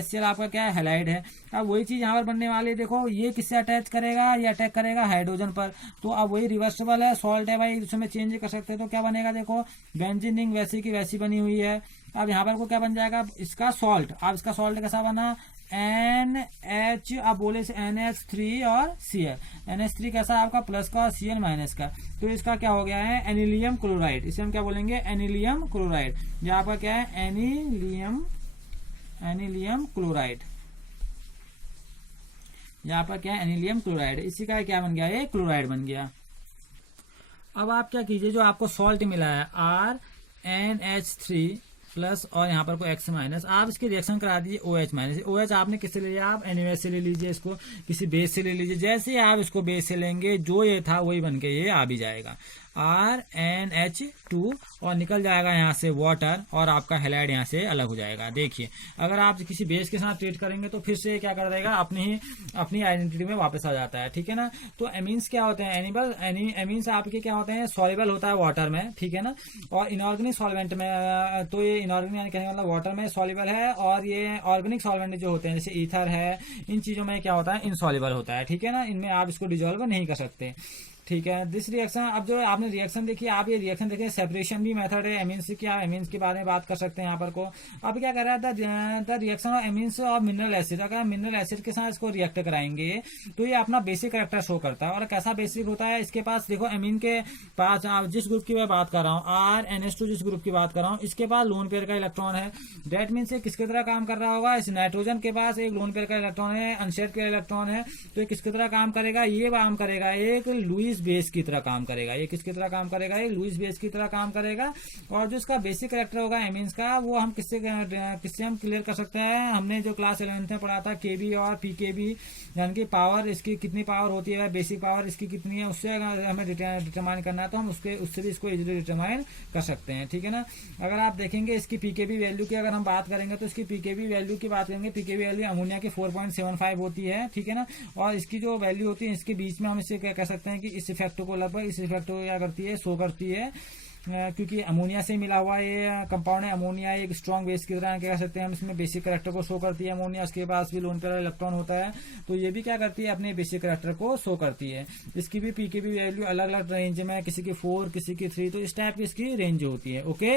HCl आपका क्या है, हैलाइड है। अब वही चीज यहाँ पर बनने वाली है, देखो ये किससे अटैच करेगा, ये अटैक करेगा हाइड्रोजन पर। तो अब वही रिवर्सिबल है, सॉल्ट है भाई, उसमें चेंज कर सकते हैं। तो क्या बनेगा, देखो बेंजीन रिंग वैसी की वैसी बनी हुई है। अब यहाँ पर को क्या बन जाएगा, इसका सॉल्ट। अब इसका सॉल्ट कैसा बना, NH, अब बोले से NH3 और Cl। NH3 कैसा आपका प्लस का और Cl माइनस का। तो इसका क्या हो गया है, एनिलियम क्लोराइड। इसे हम क्या बोलेंगे, एनिलियम क्लोराइड। ये आपका क्या है, एनिलियम क्लोराइड। यहाँ पर क्या है, एनिलियम क्लोराइड। इसी का क्या बन गया, ये क्लोराइड बन गया। अब आप क्या कीजिए, जो आपको सॉल्ट मिला है RnH3, प्लस और यहाँ पर को X माइनस, आप इसकी रिएक्शन करा दीजिए OH माइनस। OH आपने किससे ले लिया, आप NaOH से ले लीजिए, इसको किसी बेस से ले लीजिए। जैसे ही आप इसको बेस से लेंगे जो ये था वही बन के ये आ भी जाएगा RnH2 और निकल जाएगा यहाँ से वाटर और आपका हैलाइड यहाँ से अलग हो जाएगा। देखिए अगर आप किसी बेस के साथ ट्रीट करेंगे तो फिर से क्या कर देगा, अपनी आइडेंटिटी में वापस आ जाता है, ठीक है ना। तो एमीन्स क्या होते हैं, एमीन्स आपके क्या होते हैं, सॉल्युबल होता है वाटर में, ठीक है ना, और इनऑर्गेनिक सॉल्वेंट में, तो ये इनऑर्गेनिक यानी कहने मतलब वाटर में सॉल्युबल है, और ये ऑर्गेनिक सॉल्वेंट जो होते हैं जैसे ईथर है, इन चीजों में क्या होता है, इनसॉल्युबल होता है, ठीक है ना, इनमें आप इसको डिजोल्व नहीं कर सकते, ठीक है। दिस रिएक्शन, अब जो आपने रिएक्शन देखी, आप ये रिएक्शन देखिए, सेपरेशन भी मेथड है एमीन्स की, आप एमीन्स के बारे में बात कर सकते हैं यहाँ पर को। अब क्या कर रहा है, द रिएक्शन ऑफ एमीन्स और मिनरल एसिड, अगर मिनरल एसिड के साथ इसको रिएक्ट कराएंगे तो ये अपना बेसिक कैरेक्टर शो करता है। और कैसा बेसिक होता है, इसके पास देखो एमीन के पास, जिस ग्रुप की मैं बात कर रहा हूँ RnH2, जिस ग्रुप की बात कर रहा हूँ, इसके पास लोन पेयर का इलेक्ट्रॉन है। डेट मीन्स ये किसकी तरह काम कर रहा होगा, इस नाइट्रोजन के पास एक लोन पेयर का इलेक्ट्रॉन है, अनशेयर्ड का इलेक्ट्रॉन है, तो ये किसकी तरह काम करेगा, ये काम करेगा एक लुईस बेस की तरह काम करेगा। ये किसकी तरह काम करेगा, ये लुईस बेस की तरह काम करेगा। और जो इसका बेसिक कैरेक्टर होगा एमीन्स का, वो हम किससे हम क्लियर कर सकते हैं, हमने जो क्लास 11th में पढ़ा था केबी और पीकेबी, यानी कि पावर इसकी कितनी पावर होती है, बेसिक पावर इसकी कितनी है, उससे अगर हमें डिटरमाइन करना है तो हम उससे भी इसको इजीली डिटरमाइन कर सकते हैं, ठीक है ना। अगर आप देखेंगे इसकी पीकेबी वैल्यू की अगर हम बात करेंगे तो इसकी पीकेबी वैल्यू की बात करेंगे, पीकेबी वैल्यू अमोनिया की 4.75 होती है, ठीक है ना। और इसकी जो वैल्यू होती है इसके बीच में हम इसे क्या कह सकते हैं कि इस इफेक्ट को लगभग इस इफेक्ट को क्या करती है, शो करती है, क्योंकि अमोनिया से मिला हुआ ये कंपाउंड है। अमोनिया एक स्ट्रॉन्ग बेस की तरह कह सकते हैं हम, इसमें बेसिक कैरेक्टर को शो करती है अमोनिया, उसके पास भी लोन पेयर इलेक्ट्रॉन होता है, तो ये भी क्या करती है, अपने बेसिक कैरेक्टर को शो करती है। इसकी भी पीकेबी वैल्यू अलग अलग रेंज में, किसी की 4 किसी की 3, तो इस टाइप की इसकी रेंज होती है, ओके।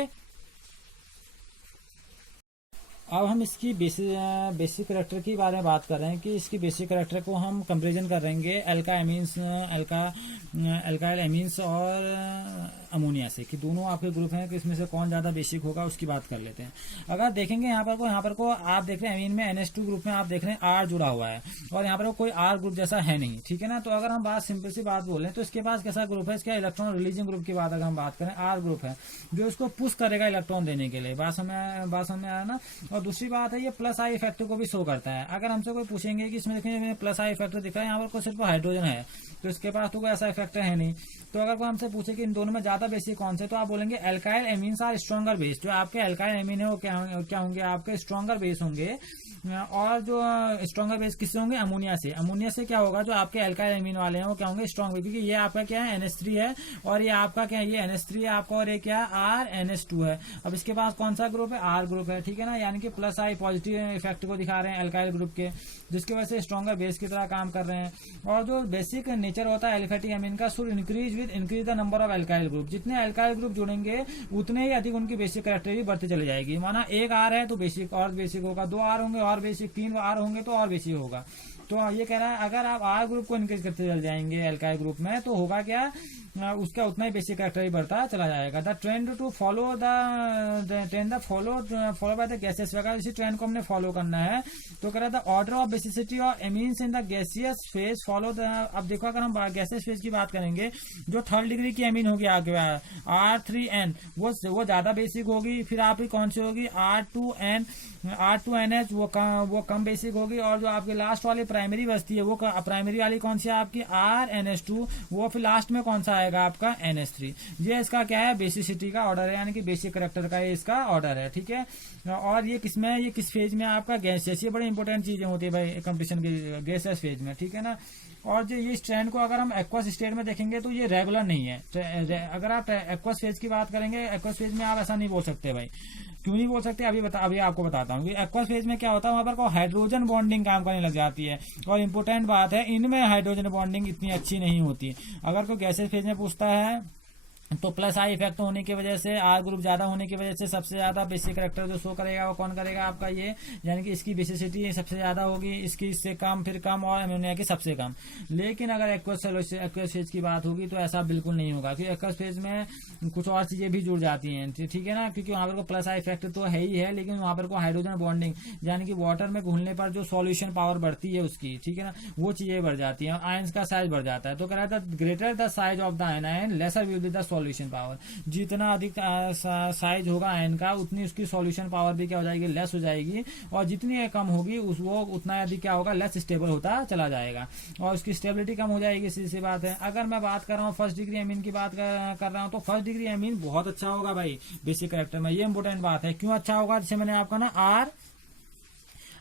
अब हम इसकी बेसिक कैरेक्टर के बारे में बात कर रहे हैं कि इसकी बेसिक कैरेक्टर को हम कंपेरिजन करेंगे अल्काइल एमीन्स और अमोनिया से, कि दोनों आपके ग्रुप हैं कि इसमें से कौन ज्यादा बेसिक होगा उसकी बात कर लेते हैं। अगर देखेंगे यहाँ पर को आप देख रहे हैं एमीन में NH2 ग्रुप में आप देख रहे हैं R जुड़ा हुआ है, और यहाँ पर कोई R ग्रुप जैसा है नहीं, ठीक है ना। तो अगर हम बात सिंपल सी बात बोलें तो इसके पास कैसा ग्रुप है, इसका इलेक्ट्रॉन रिलीजिंग ग्रुप की बात अगर हम बात करें, R ग्रुप है जो इसको पुश करेगा इलेक्ट्रॉन देने के लिए, बात समझ आया ना। और दूसरी बात है ये प्लस आई इफेक्ट को भी शो करता है। अगर हमसे कोई पूछेंगे कि इसमें देखेंगे प्लस आई इफेक्ट दिखा है, यहाँ पर सिर्फ हाइड्रोजन है तो इसके पास तो कोई ऐसा इफेक्ट है नहीं। तो अगर कोई हमसे पूछे कि इन दोनों में ज्यादा बेसिक कौन से, तो आप बोलेंगे alkyl amines are stronger base. जो आपके अल्काइल एमीन है वो क्या होंगे, आपके स्ट्रॉन्गर बेस होंगे। और जो स्ट्रॉन्गर बेस किससे होंगे, अमोनिया से। अमोनिया से क्या होगा, जो आपके अल्काइल एमीन वाले हैं वो क्या होंगे, स्ट्रॉन्ग, क्योंकि ये आपका क्या है NH3 है, और ये आपका क्या है, ये NH3 है आपका, और ये क्या RnH2 है। अब इसके पास कौन सा ग्रुप है, R ग्रुप है, ठीक है ना, यानी कि प्लस आई पॉजिटिव इफेक्ट को दिखा रहे हैं अल्काइल ग्रुप के, जिसकी वजह से स्ट्रॉन्गर बेस की तरह काम कर रहे हैं। और जो बेसिक नेचर होता है एलिफेटिक एमीन का, should increase the number of alkyl group. जितने अल्काइल ग्रुप जुड़ेंगे उतने ही अधिक उनकी बेसिक कैरेक्टर भी बढ़ती चली जाएगी। माना एक R है तो बेसिक और बेसिक होगा, 2 R होंगे और बेसिक, 3 R होंगे तो और बेसिक होगा। तो ये कह रहा है अगर आप R ग्रुप को इंक्रीज करते चल जाएंगे अल्काइल ग्रुप में, तो होगा क्या, उसका उतना ही बेसिक कैरेक्टर ही बढ़ता चला जाएगा। The trend to follow follow by the gases वगैरह, इसी ट्रेंड को हमने फॉलो करना है। तो कह रहा था order of basicity of amines in the gaseous phase follow the. अब देखो अगर हम गैसियस फेज की बात करेंगे, जो 3rd डिग्री की एमीन होगी आगे R3N, वो ज्यादा बेसिक होगी। फिर आपकी कौन सी होगी, R2NH, वो कम बेसिक होगी। और जो आपकी लास्ट वाली प्राइमरी बचती है, वो प्राइमरी वाली कौन सी है आपकी RnH2, वो फिर लास्ट में कौन सा आएगा आपका NH3। ये इसका क्या है, बेसिसिटी का ऑर्डर है, यानी कि बेसिक कैरेक्टर का ये इसका ऑर्डर है, ठीक है। और ये किसमें, ये किस फेज में आपका गैसियस, ये बड़ी इंपॉर्टेंट चीजें होती है भाई कंपटीशन के गैसियस फेज में, ठीक है ना। और जो ये स्ट्रैंड को अगर हम एक्वस स्टेट में देखेंगे तो ये रेगुलर नहीं है। अगर आप एक्वस फेज की बात करेंगे, एक्वस फेज में आप ऐसा नहीं बोल सकते भाई। क्यों नहीं बोल सकते, अभी आपको बताता हूँ कि एक्वस फेज में क्या होता है, वहां पर हाइड्रोजन बॉन्डिंग काम करने लग जाती है। और इम्पोर्टेंट बात है, इनमें हाइड्रोजन बॉन्डिंग इतनी अच्छी नहीं होती। अगर कोई गैसेस फेज में पूछता है तो प्लस आई इफेक्ट होने की वजह से, R ग्रुप ज्यादा होने की वजह से सबसे ज्यादा बेसिक कैरेक्टर जो शो करेगा वो कौन करेगा, आपका ये, यानी कि इसकी बेसिसिटी सबसे ज्यादा होगी, इसकी इससे कम, फिर कम, और अमोनिया की सबसे कम। लेकिन अगर एक्वस फेज की बात होगी तो ऐसा बिल्कुल नहीं होगा, क्योंकि एक्वस फेज में कुछ और चीजें भी जुड़ जाती हैं, ठीक है ना। क्योंकि वहां पर को प्लस आई इफेक्ट तो है ही है, लेकिन वहां पर को हाइड्रोजन बॉन्डिंग, यानी कि वाटर में घुलने पर जो सॉल्यूशन पावर बढ़ती है उसकी, ठीक है ना, वो चीजें बढ़ जाती है, आयंस का साइज बढ़ जाता है। तो कह रहा था greater the size of the ion laser will be the solution power. जितना अधिक साइज होगा आयन का उतनी उसकी सॉल्यूशन पावर भी क्या हो जाएगी, लेस हो जाएगी, और जितनी कम होगी वो उतना अधिक क्या होगा, लेस स्टेबल होता चला जाएगा और उसकी स्टेबिलिटी कम हो जाएगी। सीधी सी बात है। अगर मैं बात कर रहा हूँ फर्स्ट डिग्री एमीन की बात कर रहा हूँ तो फर्स्ट डिग्री एमीन बहुत अच्छा होगा भाई बेसिक कैरेक्टर में। ये इंपोर्टेंट बात है। क्यों अच्छा होगा, जैसे मैंने आपका ना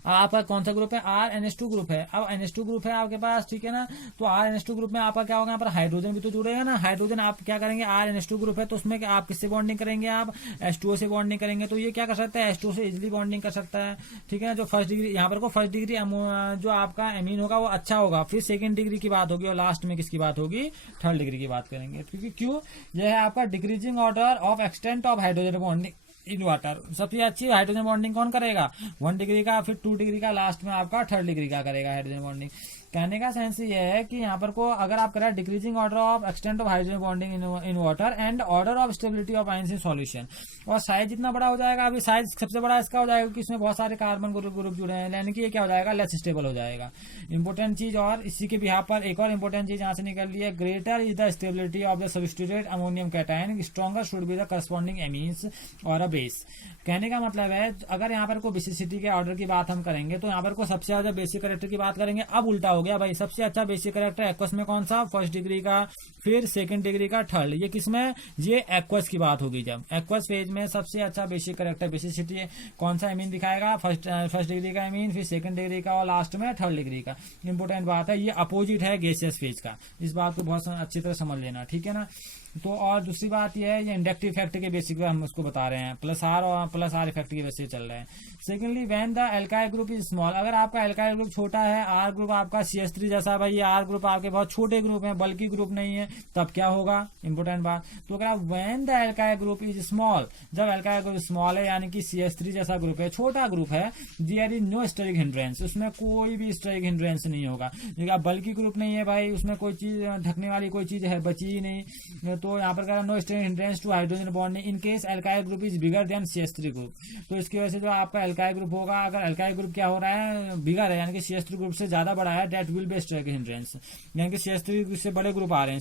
आपका कौन सा ग्रुप है, RNH2 ग्रुप है। अब NH2 ग्रुप है आपके पास, ठीक है ना, तो RNH2 ग्रुप में आपका क्या होगा, यहाँ पर हाइड्रोजन भी तो जुड़ेगा ना। हाइड्रोजन आप क्या करेंगे, RNH2 ग्रुप है तो उसमें आप किससे बॉन्डिंग करेंगे, आप H2O से बॉन्डिंग करेंगे। तो ये क्या कर सकता है, H2O से इजिली बॉन्डिंग कर सकता है, ठीक है ना। जो फर्स्ट डिग्री यहाँ पर को फर्स्ट डिग्री जो आपका एमीन होगा वो अच्छा होगा, फिर सेकेंड डिग्री की बात होगी और लास्ट में किसकी बात होगी, थर्ड डिग्री की बात करेंगे। क्योंकि क्यों, यह है आपका decreasing order of extent of hydrogen bonding in water. सबसे अच्छी हाइड्रोजन बॉन्डिंग कौन करेगा, 1 डिग्री का, फिर 2 डिग्री का, लास्ट में आपका 3rd डिग्री का करेगा हाइड्रोजन बॉन्डिंग। कहने का सेंस ये है कि यहाँ पर को अगर आप करें decreasing order of extent of hydrogen bonding in water and order of stability of ions in solution, और साइज जितना बड़ा हो जाएगा, अभी साइज सबसे बड़ा इसका हो जाएगा कि इसमें बहुत सारे कार्बन ग्रुप जुड़े हैं, यानी कि ये क्या हो जाएगा, लेस स्टेबल हो जाएगा। इंपोर्टेंट चीज, और इसी के बिहाफ पर एक और इंपोर्टेंट चीज यहाँ से निकल रही है, greater is the stability of the substituted ammonium cation, stronger should be the corresponding amines और अ बेस। कहने का मतलब है अगर यहाँ पर को बेसिसिटी के ऑर्डर की बात हम करेंगे तो यहाँ पर को सबसे ज्यादा बेसिक कैरेक्टर की बात करेंगे। अब उल्टा हो गया भाई, सबसे अच्छा बेसिक कैरेक्टर एक्वस में कौन सा, फर्स्ट डिग्री का, फिर सेकंड डिग्री का, थर्ड। ये किसमें, ये एक्वस की बात होगी। जब एक्वस फेज में सबसे अच्छा बेसिक कैरेक्टर बेसिसिटी कौन सा एमीन दिखाएगा, फर्स्ट डिग्री का एमीन, फिर सेकंड डिग्री का और लास्ट में 3rd डिग्री का। इंपोर्टेंट बात है, ये अपोजिट है गैसियस फेज का, इस बात को बहुत अच्छी तरह समझ लेना, ठीक है ना। तो और दूसरी बात यह है, ये इंडक्टिव इफेक्ट के बेसिक हम उसको बता रहे हैं, प्लस आर इफेक्ट के बेसिस चल रहे हैं। Secondly when the alkyl group is small, अगर आपका एल्काइल ग्रुप छोटा है, आर ग्रुप आपका CH3 जैसा, भाई ये आर ग्रुप आपके बहुत छोटे ग्रुप है, बल्कि ग्रुप नहीं है, तब क्या होगा, इंपोर्टेंट बात। तो अगर when the alkyl group is small, जब एल्काइल ग्रुप स्मॉल है यानी कि CH3 जैसा ग्रुप है, छोटा ग्रुप है, there is no steric hindrance, उसमें कोई भी स्टेरिक हिंड्रेंस नहीं होगा। बल्कि ग्रुप नहीं है भाई, उसमें कोई चीज ढकने वाली कोई चीज है बची ही नहीं, तो यहाँ पर no steric hindrance to hydrogen bonding in case alkyl group is bigger than CH3 group. तो इसकी वजह से जो आपका एल्काइल ग्रुप होगा, अगर एल्काइल ग्रुप क्या हो रहा है, बिगर है, यानी कि CH3 ग्रुप से ज्यादा बड़ा है, that will be steric hindrance, यानी कि CH3 से बड़े ग्रुप आ रहे हैं,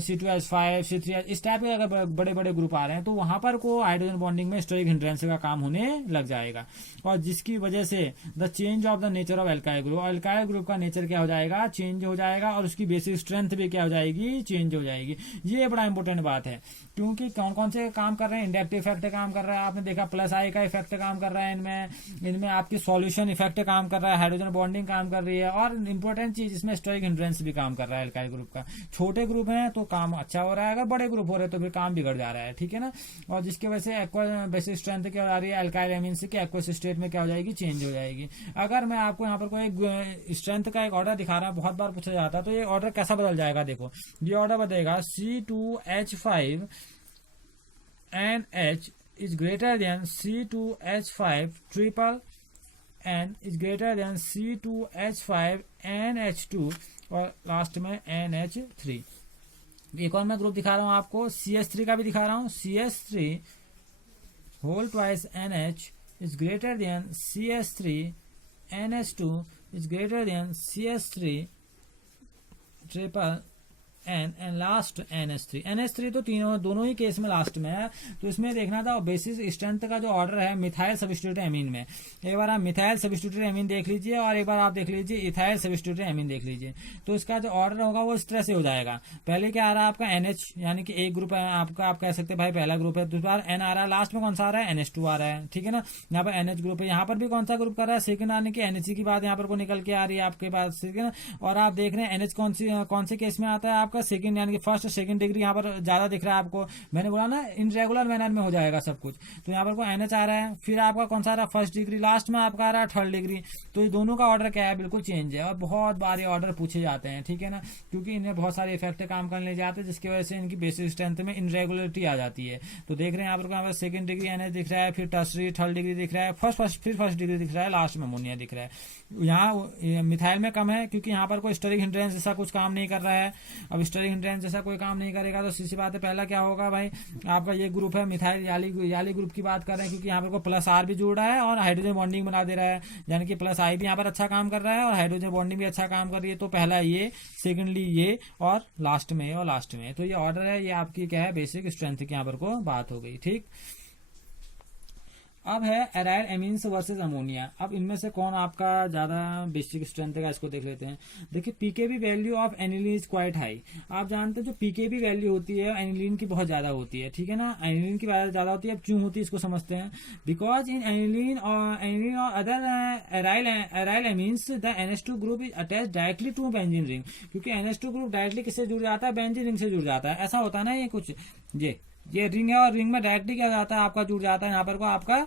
C2H5, C3H, इस टाइप के अगर बड़े बड़े ग्रुप आ रहे हैं तो वहां पर को हाइड्रोजन बॉन्डिंग में स्टेरिक हिंड्रेंस का काम होने लग जाएगा, और जिसकी वजह से the change of the nature of alkyl group, alkyl group का नेचर क्या हो जाएगा, चेंज हो जाएगा, और उसकी बेसिक स्ट्रेंथ भी क्या हो जाएगी, चेंज हो जाएगी। ये बड़ा इंपॉर्टेंट बात है, क्योंकि कौन कौन से काम कर रहे हैं, इंडक्टिव इफेक्ट काम कर रहा है, आपने देखा प्लस आई का इफेक्ट काम कर रहा है इनमें आपकी सॉल्यूशन इफेक्ट काम कर रहा है, हाइड्रोजन बॉन्डिंग काम कर रही है, और इंपॉर्टेंट चीज इसमें स्टेरिक हिंड्रेंस भी काम कर रहा है एल्काइल ग्रुप का। छोटे ग्रुप है तो काम अच्छा हो रहा है, अगर बड़े ग्रुप हो रहे तो फिर काम बिगड़ जा रहा है, ठीक है ना। और जिसकी वजह से एक्वा बेसिक स्ट्रेंथ क्या हो रही है, एल्काइल एमीन से कि एक्वस स्टेट में क्या हो जाएगी, चेंज हो जाएगी। अगर मैं आपको यहाँ पर कोई स्ट्रेंथ का एक ऑर्डर दिखा रहा हूँ, बहुत बार पूछा जाता है, तो ये ऑर्डर कैसा बदल जाएगा, देखो ये ऑर्डर बदलेगा, C2H5 NH is greater than C2H5 triple N is greater than C2H5 NH2 और लास्ट में NH3। एक और मैं ग्रुप दिखा रहा हूं आपको, CH3 का भी दिखा रहा हूं, CH3 whole twice NH is greater than CH3 NH2 is greater than CH3 triple N and last NH3 तो दोनों ही केस में लास्ट में है। तो इसमें देखना था बेसिस स्ट्रेंथ का जो ऑर्डर है मिथाइल सब्स्टिट्यूटेड एमीन में, एक बार आप मिथाइल सब्स्टिट्यूटेड एमीन देख लीजिए और एक बार आप देख लीजिए इथाइल सब्स्टिट्यूटेड एमीन देख लीजिए। तो इसका जो ऑर्डर होगा वो इस तरह से हो जाएगा, पहले क्या आ रहा है आपका NH, यानी कि एक ग्रुप है आपका, आप कह सकते हैं भाई पहला ग्रुप है, दूसरा N आ रहा है, लास्ट में कौन सा आ रहा है, NH2 आ रहा है, ठीक है ना। यहाँ पर NH ग्रुप है, यहाँ पर भी कौन सा ग्रुप कर रहा है, सेकंड आने की NH की बात यहाँ पर को निकल के आ रही है आपके पास, ठीक है ना। और आप देख रहे हैं NH कौन से केस में आता है आपका, सेकंड, यानी कि फर्स्ट सेकंड डिग्री यहाँ पर ज्यादा दिख रहा है आपको, मैंने बोला ना इनरेगुलर मैनर में हो जाएगा सब कुछ। तो यहाँ पर को NH आ रहा है, फिर आपका कौन सा आ रहा है, फर्स्ट डिग्री, लास्ट में आपका आ रहा है 3rd डिग्री। तो ये दोनों का ऑर्डर क्या है, बिल्कुल चेंज है, और बहुत बार ये ऑर्डर पूछे जाते हैं, ठीक है ना, क्योंकि इन्हें बहुत सारे इफेक्ट काम करने जाते हैं, जिसकी वजह से इनकी बेसिक स्ट्रेंथ में इनरेगुलरिटी आ जाती है। तो देख रहे हैं यहाँ पर सेकंड डिग्री NH दिख रहा है, फिर टर्सरी 3rd डिग्री दिख रहा है, फिर फर्स्ट डिग्री दिख रहा है, लास्ट में अमोनिया दिख रहा है। यहाँ मिथाइल में कम है, क्योंकि यहाँ पर कोई स्टेरिक हिंड्रेंस ऐसा कुछ काम नहीं कर रहा है। अब स्टरिक हिंड्रेंस जैसा कोई काम नहीं करेगा। तो सीधी बात है, पहला क्या होगा भाई, आपका ये ग्रुप है मिथाइल याली ग्रुप की बात कर रहे हैं, क्योंकि यहाँ पर को प्लस आर भी जुड़ रहा है और हाइड्रोजन बॉन्डिंग बना दे रहा है, यानी कि प्लस आई भी यहाँ पर अच्छा काम कर रहा है और हाइड्रोजन बॉन्डिंग भी अच्छा काम कर रही है। तो पहला ये, सेकेंडली ये, और लास्ट में तो ये ऑर्डर है, ये आपकी क्या है, बेसिक स्ट्रेंथ की यहाँ पर को बात हो गई। ठीक, अब है एराइल एमीन्स वर्सेस अमोनिया। अब इनमें से कौन आपका ज्यादा बेसिक स्ट्रेंथ का, इसको देख लेते हैं। देखिए pKb value of aniline is quite high. आप जानते हैं जो पीकेबी वैल्यू होती है एनिलीन की बहुत ज्यादा होती है, ठीक है ना, एनिलीन की ज्यादा होती है। अब क्यों होती है इसको समझते हैं। बिकॉज इन एनिलीन और other aryl amines the NH2 group is attach directly to benzene ring, क्योंकि NH2 ग्रुप डायरेक्टली किससे जुड़ जाता है, बेंजीन रिंग से जुड़ जाता है। ऐसा होता है ना, ये कुछ ये रिंग है और रिंग में डायरेक्टली क्या जाता है, आपका जुड़ जाता है यहाँ पर को आपका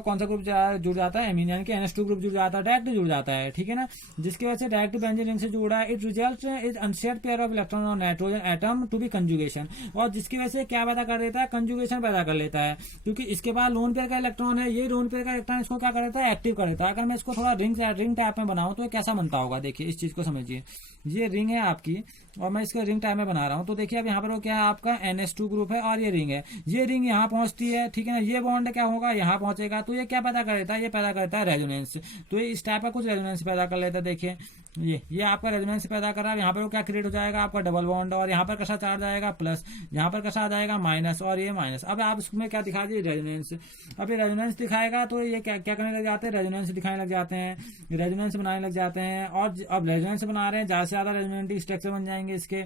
कौन सा ग्रुप जुड़ जाता है, एमीन, यानी कि NH2 ग्रुप जुड़ जाता है, डायरेक्ट जुड़ जाता है, ठीक है ना, जिसकी वजह से डायरेक्ट बेंजीन रिंग से जुड़ा है। It result is unshared pair of electron और nitrogen atom to be conjugation, और जिसकी वजह से क्या पैदा कर देता है, कंजुगेशन पैदा कर लेता है, क्योंकि इसके बाद लोन पेयर का इलेक्ट्रॉन है, ये लोन पेयर का इलेक्ट्रॉन इसको क्या कर देता है, एक्टिव कर देता है। अगर मैं इसको थोड़ा रिंग टाइप में बनाऊं तो ये कैसा बनता होगा, देखिए इस चीज को समझिए। ये रिंग है आपकी और मैं इसको रिंग टाइप में बना रहा हूं, तो देखिए अब यहाँ पर वो क्या है, आपका NH2 ग्रुप है और ये रिंग है, ये रिंग यहाँ पहुंचती है, ठीक है ना, ये बॉन्ड क्या होगा, यहाँ पहुंचेगा, तो ये क्या पैदा कर देता है, ये पैदा करता है रेजोनेंस। तो ये इस टाइप का कुछ रेजोनेंस पैदा कर लेता है। देखिए ये आपका रेजोनेंस पैदा कर रहा है, यहाँ पर वो क्या क्रिएट हो जाएगा, आपका डबल बॉन्ड, और यहाँ पर कैसा चार्ज आएगा, प्लस, यहाँ पर कैसा आ जाएगा, माइनस, और ये माइनस। अब आप इसमें क्या दिखा दीजिए, रेजोनेंस। अब ये रेजोनेंस दिखाएगा तो ये क्या करने लग जाते हैं, रेजोनेंस दिखाने लग जाते हैं, रेजोनेंस बनाने लग जाते हैं, और अब रेजोनेंस बना रहे हैं, ज्यादा से ज्यादा रेजोनेंटिंग स्ट्रक्चर बन जाएंगे इसके।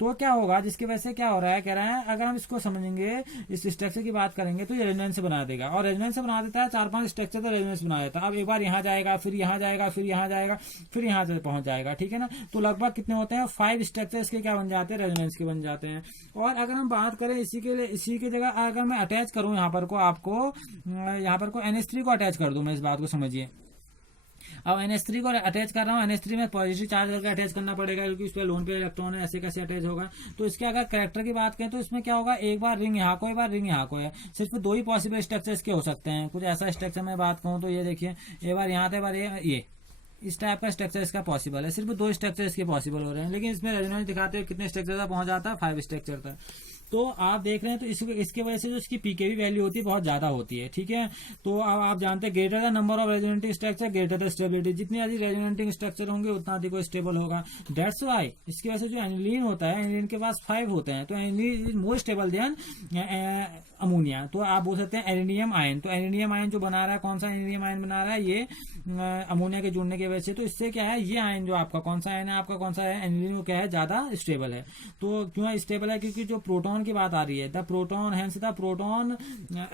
तो क्या होगा, जिसकी वजह से क्या हो रहा है, कह रहा है अगर हम इसको समझेंगे, इस स्ट्रक्चर की बात करेंगे, तो ये रेजोनेंस बना देगा, और रेजोनेंस बना देता है 4-5 स्ट्रक्चर तो रेजोनेंस बना देता है। अब एक बार यहाँ जाएगा, फिर यहाँ जाएगा, फिर यहाँ जाएगा, फिर यहाँ से पहुंच जाएगा, ठीक है ना। तो लगभग कितने होते हैं, 5 स्ट्रक्चर इसके क्या बन जाते हैं, रेजोनेंस के बन जाते हैं। और अगर हम बात करें इसी की जगह अगर मैं अटैच करूं यहाँ पर को आपको, यहाँ पर को NH3 को अटैच कर दूं, मैं इस बात को समझिए। अब NH3 को अटैच कर रहा हूँ, NH3 में पॉजिटिव चार्ज करके अटैच करना पड़ेगा, क्योंकि इस पर लोन पे इलेक्ट्रॉन है, ऐसे कैसे अटैच होगा। तो इसके अगर कैरेक्टर की बात करें तो इसमें क्या होगा, एक बार रिंग यहाँ को, एक बार रिंग यहाँ को है, सिर्फ 2 ही पॉसिबल स्ट्रक्चर इसके हो सकते हैं। कुछ ऐसा स्ट्रक्चर में बात कहूँ तो ये देखिए, एक बार यहाँ था, एक बार ये इस टाइप का स्ट्रक्चर इसका पॉसिबल है, सिर्फ 2 स्ट्रक्चर इसके पॉसिबल हो रहे हैं। लेकिन इसमें रेजोनेंस दिखाते हैं कितने स्ट्रक्चर तक पहुंच जाता है, 5 स्ट्रक्चर तक। तो आप देख रहे हैं, तो इसके वजह से जो इसकी पीकेवी वैल्यू होती है बहुत ज्यादा होती है, ठीक है। तो अब आप जानते हैं greater the number of resonating structure greater the stability, जितनी अधिक रेजोनेटिंग स्ट्रक्चर होंगे उतना अधिक वो स्टेबल होगा। दैट्स व्हाई इसकी वजह से जो एनिलीन होता है, एनिलीन के पास 5 होते हैं, तो aniline is more stable then ammonia. तो आप बोल सकते हैं एल्युमिनियम आयन। तो एल्युमिनियम आयन जो बना रहा है, कौन सा एल्युमिनियम आयन बना रहा है, ये अमोनिया के जुड़ने की वजह से। तो इससे क्या है, ये आयन जो आपका कौन सा आयन है, आपका कौन सा है, एनिलीन, वो क्या है, ज्यादा स्टेबल है। तो क्यों स्टेबल है, क्योंकि जो प्रोटॉन की बात आ रही है, the proton hence the proton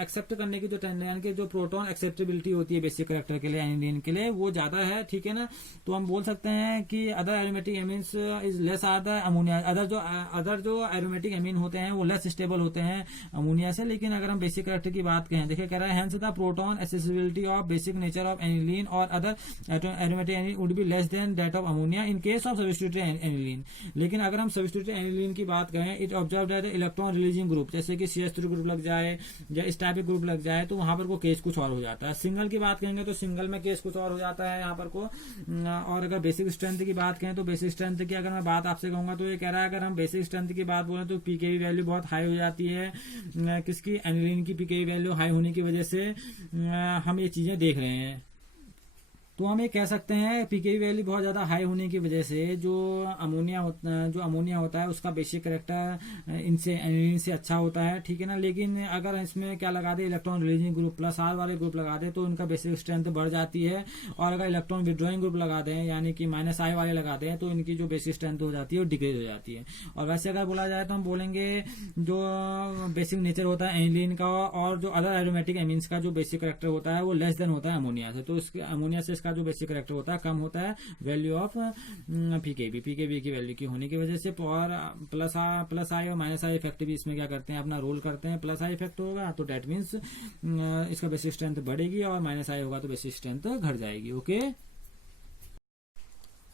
accept करने की जो टेंडेंसी, जो प्रोटॉन एक्सेप्टेबिलिटी होती है बेसिक कैरेक्टर के लिए, एनिलीन के लिए, वो ज्यादा है, ठीक है ना। तो हम बोल सकते हैं कि other aromatic amines is less are the ammonia, other जो एरोमेटिक एमीन होते हैं वो लेस स्टेबल होते हैं अमोनिया से। लेकिन अगर हम बेसिक कैरेक्टर की बात करें, देखिए कह रहा है hence the proton accessibility of basic nature of aniline और other aromatic aniline would be less than that of ammonia in case of substituted aniline. लेकिन अगर हम सब्स्टिट्यूटेड एनिलीन की बात करें, it observe that electron releasing group, जैसे कि CH3 group लग जाए या इस टाइप ग्रुप लग जाए, तो वहां पर को केस कुछ और हो जाता है। सिंगल की बात करेंगे तो सिंगल में केस कुछ और हो जाता है यहाँ पर को। और अगर बेसिक स्ट्रेंथ की बात करें तो बेसिक स्ट्रेंथ की अगर मैं बात आपसे कहूंगा तो ये कह रहा है, अगर हम बेसिक स्ट्रेंथ की बात बोले तो पीकेवी वैल्यू बहुत हाई हो जाती है। किसकी, एनिलीन की पीकेवी वैल्यू हाई होने की वजह से हम ये चीजें देख रहे हैं। तो हम ये कह सकते हैं पीकेवी वैल्यू बहुत ज्यादा हाई होने की वजह से जो अमोनिया होता है उसका बेसिक कैरेक्टर इनसे एनिलीन से अच्छा होता है, ठीक है ना। लेकिन अगर इसमें क्या लगा दे, electron releasing group plus R वाले ग्रुप लगा दे तो उनका बेसिक स्ट्रेंथ बढ़ जाती है। और अगर इलेक्ट्रॉन विड्रॉइंग ग्रुप लगा दें, यानी कि -I वाले लगाते हैं, तो इनकी जो बेसिक स्ट्रेंथ हो जाती है वो डिक्रीज हो जाती है। और वैसे अगर बोला जाए तो हम बोलेंगे जो बेसिक नेचर होता है एनिलीन का और जो अदर एरोमेटिक एमीन्स का जो बेसिक कैरेक्टर होता है वो लेस देन होता है अमोनिया से। तो अमोनिया से जो बेसिक कैरेक्टर होता है कम होता है वैल्यू ऑफ पीकेबी की वैल्यू की होने की वजह से। और प्लस आई और -I इफेक्ट भी इसमें क्या करते हैं, अपना रोल करते हैं। प्लस आई इफेक्ट होगा तो डेट मीन्स इसका बेसिक स्ट्रेंथ बढ़ेगी और -I होगा तो बेसिक स्ट्रेंथ घट जाएगी। ओके,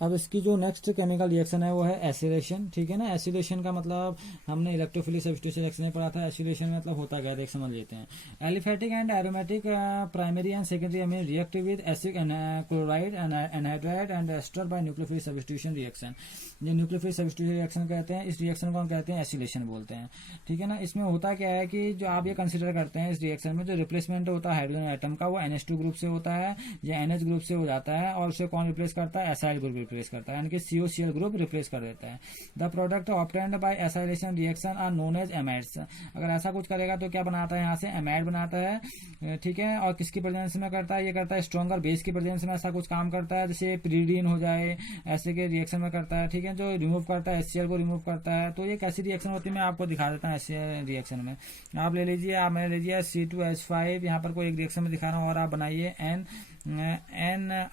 अब इसकी जो नेक्स्ट केमिकल रिएक्शन है वो है एसिलेशन, ठीक है ना। एसिलेशन का मतलब हमने इलेक्ट्रोफिलिक सब्स्टिट्यूशन रिएक्शन में पढ़ा था। एसिलेशन में मतलब होता क्या, देख समझ लेते हैं। Aliphatic and aromatic primary and secondary amine react with acid chloride anhydride and ester by nucleophilic substitution reaction. ये न्यूक्लियोफिलिक सब्स्टिट्यूशन रिएक्शन कहते हैं। इस रिएक्शन को हम कहते हैं एसिलेशन बोलते हैं, ठीक है ना। इसमें होता क्या है कि जो आप ये कंसिडर करते हैं इस रिएक्शन में जो रिप्लेसमेंट होता है हाइड्रोजन एटम का वो NH2 ग्रुप से होता है या NH ग्रुप से हो जाता है, और उसे कौन रिप्लेस करता है, एसाइल ग्रुप रिप्लेस करता है, यानी कि COCl ग्रुप रिप्लेस कर देता है। The product obtained by acylation reaction are known as amides. अगर ऐसा कुछ करेगा तो क्या बनाता है, यहाँ से एमाइड बनाता है, ठीक है। और किसकी प्रेजेंस में करता है, ये करता है स्ट्रॉन्गर बेस की प्रेजेंस में ऐसा कुछ काम करता है, जैसे पिरीडीन हो जाए ऐसे के रिएक्शन में करता है, ठीक है, जो रिमूव करता है HCl को रिमूव करता है। तो ये कैसी रिएक्शन होती है मैं आपको दिखा देता हूँ। ऐसे रिएक्शन में आप ले लीजिए, आप मैंने ले लिया C2H5, यहाँ पर कोई एक रिएक्शन में दिखा रहा हूँ, और आप बनाइए N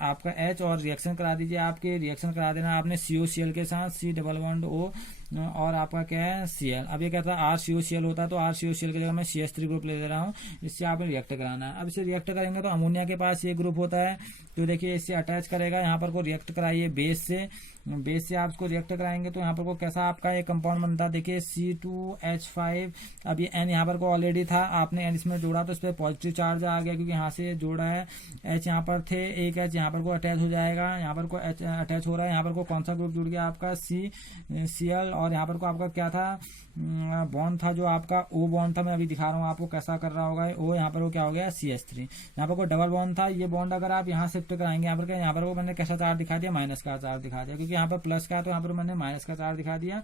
आपका H और रिएक्शन करा दीजिए। आपके रिएक्शन करा देना आपने COCl के साथ, C डबल बॉन्ड O और आपका क्या है Cl। अब ये कहता है RCOCl होता है, तो RCOCl की जगह मैं CH3 ग्रुप ले रहा हूँ, इससे आपने रिएक्ट कराना है। अब इसे रिएक्ट करेंगे तो अमोनिया के पास ये ग्रुप होता है, तो देखिए इससे अटैच करेगा, यहाँ पर को रिएक्ट कराइए बेस से आप इसको रिएक्ट कराएंगे तो यहाँ पर को कैसा आपका एक कंपाउंड बनता है, देखिए C2H5। अब ये N यहाँ पर को ऑलरेडी था, आपने N इसमें जोड़ा तो इस पर पॉजिटिव चार्ज आ गया क्योंकि यहाँ से जोड़ा है। H यहाँ पर थे, एक H यहाँ पर को अटैच हो जाएगा, यहाँ पर को H अटैच हो रहा है, यहाँ पर को कौन सा ग्रुप जुड़ गया आपका CCl, और यहाँ पर को आपका क्या था बॉन्ड था जो आपका O बॉन्ड था, मैं अभी दिखा रहा हूँ आपको कैसा कर रहा होगा O। यहाँ पर वो क्या हो गया CH3, यहाँ पर कोई डबल बॉन्ड था, ये बॉन्ड अगर आप यहाँ शिफ्ट कराएंगे यहाँ पर को मैंने कैसा चार्ज दिखा दिया, माइनस का चार्ज दिखा दिया, क्योंकि यहाँ पर प्लस का तो यहाँ पर मैंने माइनस का चार्ज दिखा दिया।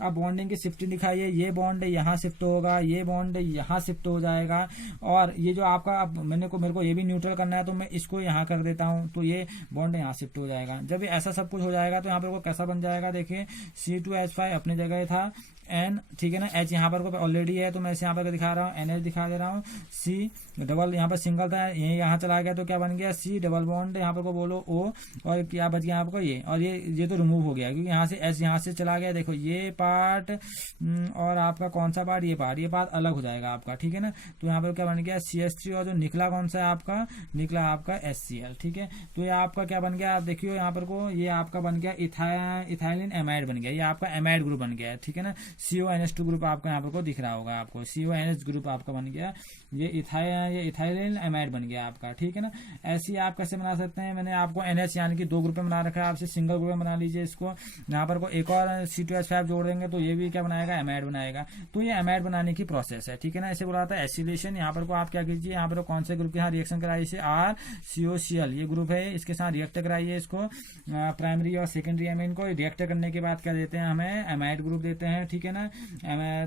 अब बॉन्डिंग की शिफ्टिंग दिखाइए, ये बॉन्ड यहाँ शिफ्ट होगा, ये बॉन्ड यहाँ शिफ्ट हो जाएगा, और ये जो आपका अब मेरे को ये भी न्यूट्रल करना है तो मैं इसको यहाँ कर देता हूँ, तो ये बॉन्ड यहाँ शिफ्ट हो जाएगा। जब ऐसा सब कुछ हो जाएगा तो यहाँ पर को कैसा बन जाएगा, देखिए C2H5 अपनी जगह था, N, ठीक है ना, H यहाँ पर ऑलरेडी है तो मैं इसे यहाँ पर दिखा रहा हूँ, NH दिखा दे रहा हूँ, C डबल यहाँ पर सिंगल था, ये यहाँ चला गया तो क्या बन गया C डबल बॉन्ड, यहाँ पर को बोलो O, और क्या बच गया आपको ये, और ये तो रिमूव हो गया क्योंकि यहाँ से H यहाँ से चला गया। देखो ये पार्ट और आपका कौन सा पार्ट, ये पार्ट अलग हो जाएगा आपका, ठीक है ना। तो यहाँ पर क्या बन गया CH3, और जो निकला कौन सा है आपका, निकला आपका HCl, ठीक है। तो ये आपका क्या बन गया, आप देखियो यहाँ पर को ये आपका बन गया इथाइलिन एमाइड बन गया, ये आपका एमाइड ग्रुप बन गया है, ठीक है ना। CONH2 ग्रुप आपका यहाँ पर को दिख रहा होगा आपको, CONH ग्रुप आपका बन गया, ये इथाइलिन एमाइड बन गया आपका, ठीक है ना। ऐसे आप कैसे बना सकते हैं, मैंने आपको NH यानी कि 2 ग्रुप में बना रखा है, आपसे सिंगल ग्रुप में बना लीजिए इसको। यहाँ पर को एक और C2H5 जोड़ देंगे तो ये भी क्या बनाएगा, एमाइड बनाएगा। तो ये एमाइड बनाने की प्रोसेस है, ठीक है ना। इसे बोला था एसिलेशन। यहाँ पर को आप क्या कीजिए, यहाँ पर कौन से ग्रुप के साथ रिएक्शन कराइए, इसे RCOCl ये ग्रुप है, इसके साथ रिएक्ट कराइए इसको, प्राइमरी और सेकेंडरी एमाइन को। रिएक्ट करने के बाद क्या देते हैं, हमें एमाइड ग्रुप देते हैं, ठीक है ना।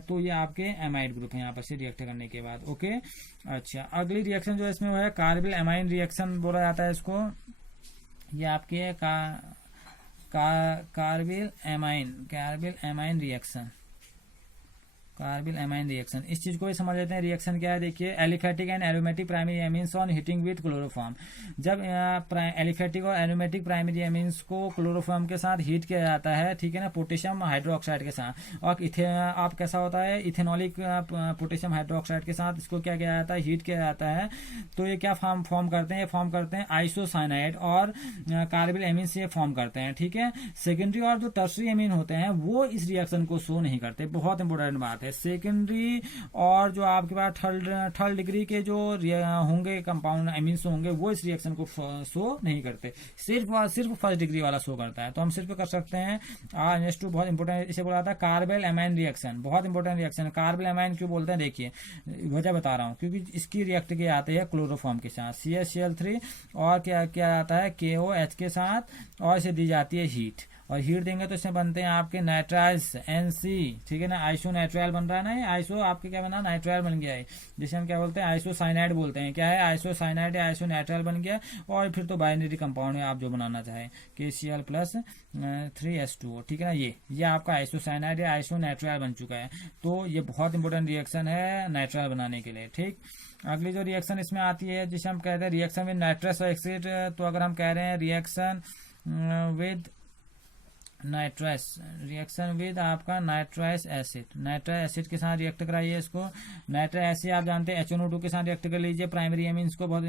तो ये आपके एमाइड ग्रुप है यहाँ पर से रिएक्ट करने के बाद, ओके। अच्छा, अगली रिएक्शन जो इसमें है कार्बिल एमाइन रिएक्शन बोला जाता है इसको। ये आपके carbyl amine reaction, carbyl amine reaction, इस चीज को भी समझ लेते हैं। रिएक्शन क्या है, देखिए aliphatic and aromatic primary amines on heating with chloroform. जब एलिफेटिक और एरोमेटिक प्राइमरी एमीन्स को क्लोरोफॉर्म के साथ हीट किया जाता है, ठीक है ना, पोटेशियम हाइड्रोक्साइड के साथ, और आप कैसा होता है इथेनॉलिक पोटेशियम हाइड्रोक्साइड के साथ इसको क्या किया जाता है, हीट किया जाता है। तो ये क्या फॉर्म करते हैं, फॉर्म करते हैं आइसोसाइनाइड और कार्बिल एमीन से फॉर्म करते हैं, ठीक है। सेकेंडरी और जो टर्सरी एमीन होते हैं वो इस रिएक्शन को शो नहीं करते, बहुत इंपॉर्टेंट बात है। सेकेंडरी और जो आपके पास थर्ड डिग्री के जो होंगे कंपाउंड एमीन्स होंगे वो इस रिएक्शन को शो नहीं करते, सिर्फ फर्स्ट डिग्री वाला शो करता है। तो हम सिर्फ कर सकते हैं NH2 बहुत इंपॉर्टेंट, इसे बोला था कार्बिल एमाइन रिएक्शन, बहुत इंपॉर्टेंट रिएक्शन है। कार्बिल एमाइन क्यों बोलते हैं, देखिए वजह बता रहा हूँ, क्योंकि इसकी रिएक्ट किए जाते हैं क्लोरोफॉर्म के साथ, CaCl3 और क्या किया जाता है KOH के साथ, और इसे दी जाती है हीट, और हीट देंगे तो इसमें बनते हैं आपके नाइट्राइल्स NC, ठीक है ना। आइसो नाइट्राइल बन रहा है ना, ये आइसो आपके क्या बना, नाइट्राइल बन गया है, जिसे हम क्या बोलते हैं आइसोसाइनाइड बोलते हैं। क्या है, आइसोसाइनाइड या आइसो नाइट्राइल बन गया, और फिर तो बाइनरी कंपाउंड है आप जो बनाना चाहें, KCl+3H2O, ठीक है ना। ये आपका आइसोसाइनाइड या आइसो नाइट्राइल बन चुका है। तो ये बहुत इंपॉर्टेंट रिएक्शन है नाइट्राइल बनाने के लिए, ठीक। अगली जो रिएक्शन इसमें आती है जिसे हम कहते हैं रिएक्शन विद नाइट्रस ऑक्साइड, तो अगर हम कह रहे हैं reaction with nitrous reaction with आपका नाइट्रस एसिड के साथ रिएक्ट कराइए इसको। नाइट्रस एसिड आप जानते हैं HNO2 के साथ रिएक्ट कर लीजिए प्राइमरी एमीन्स को, बहुत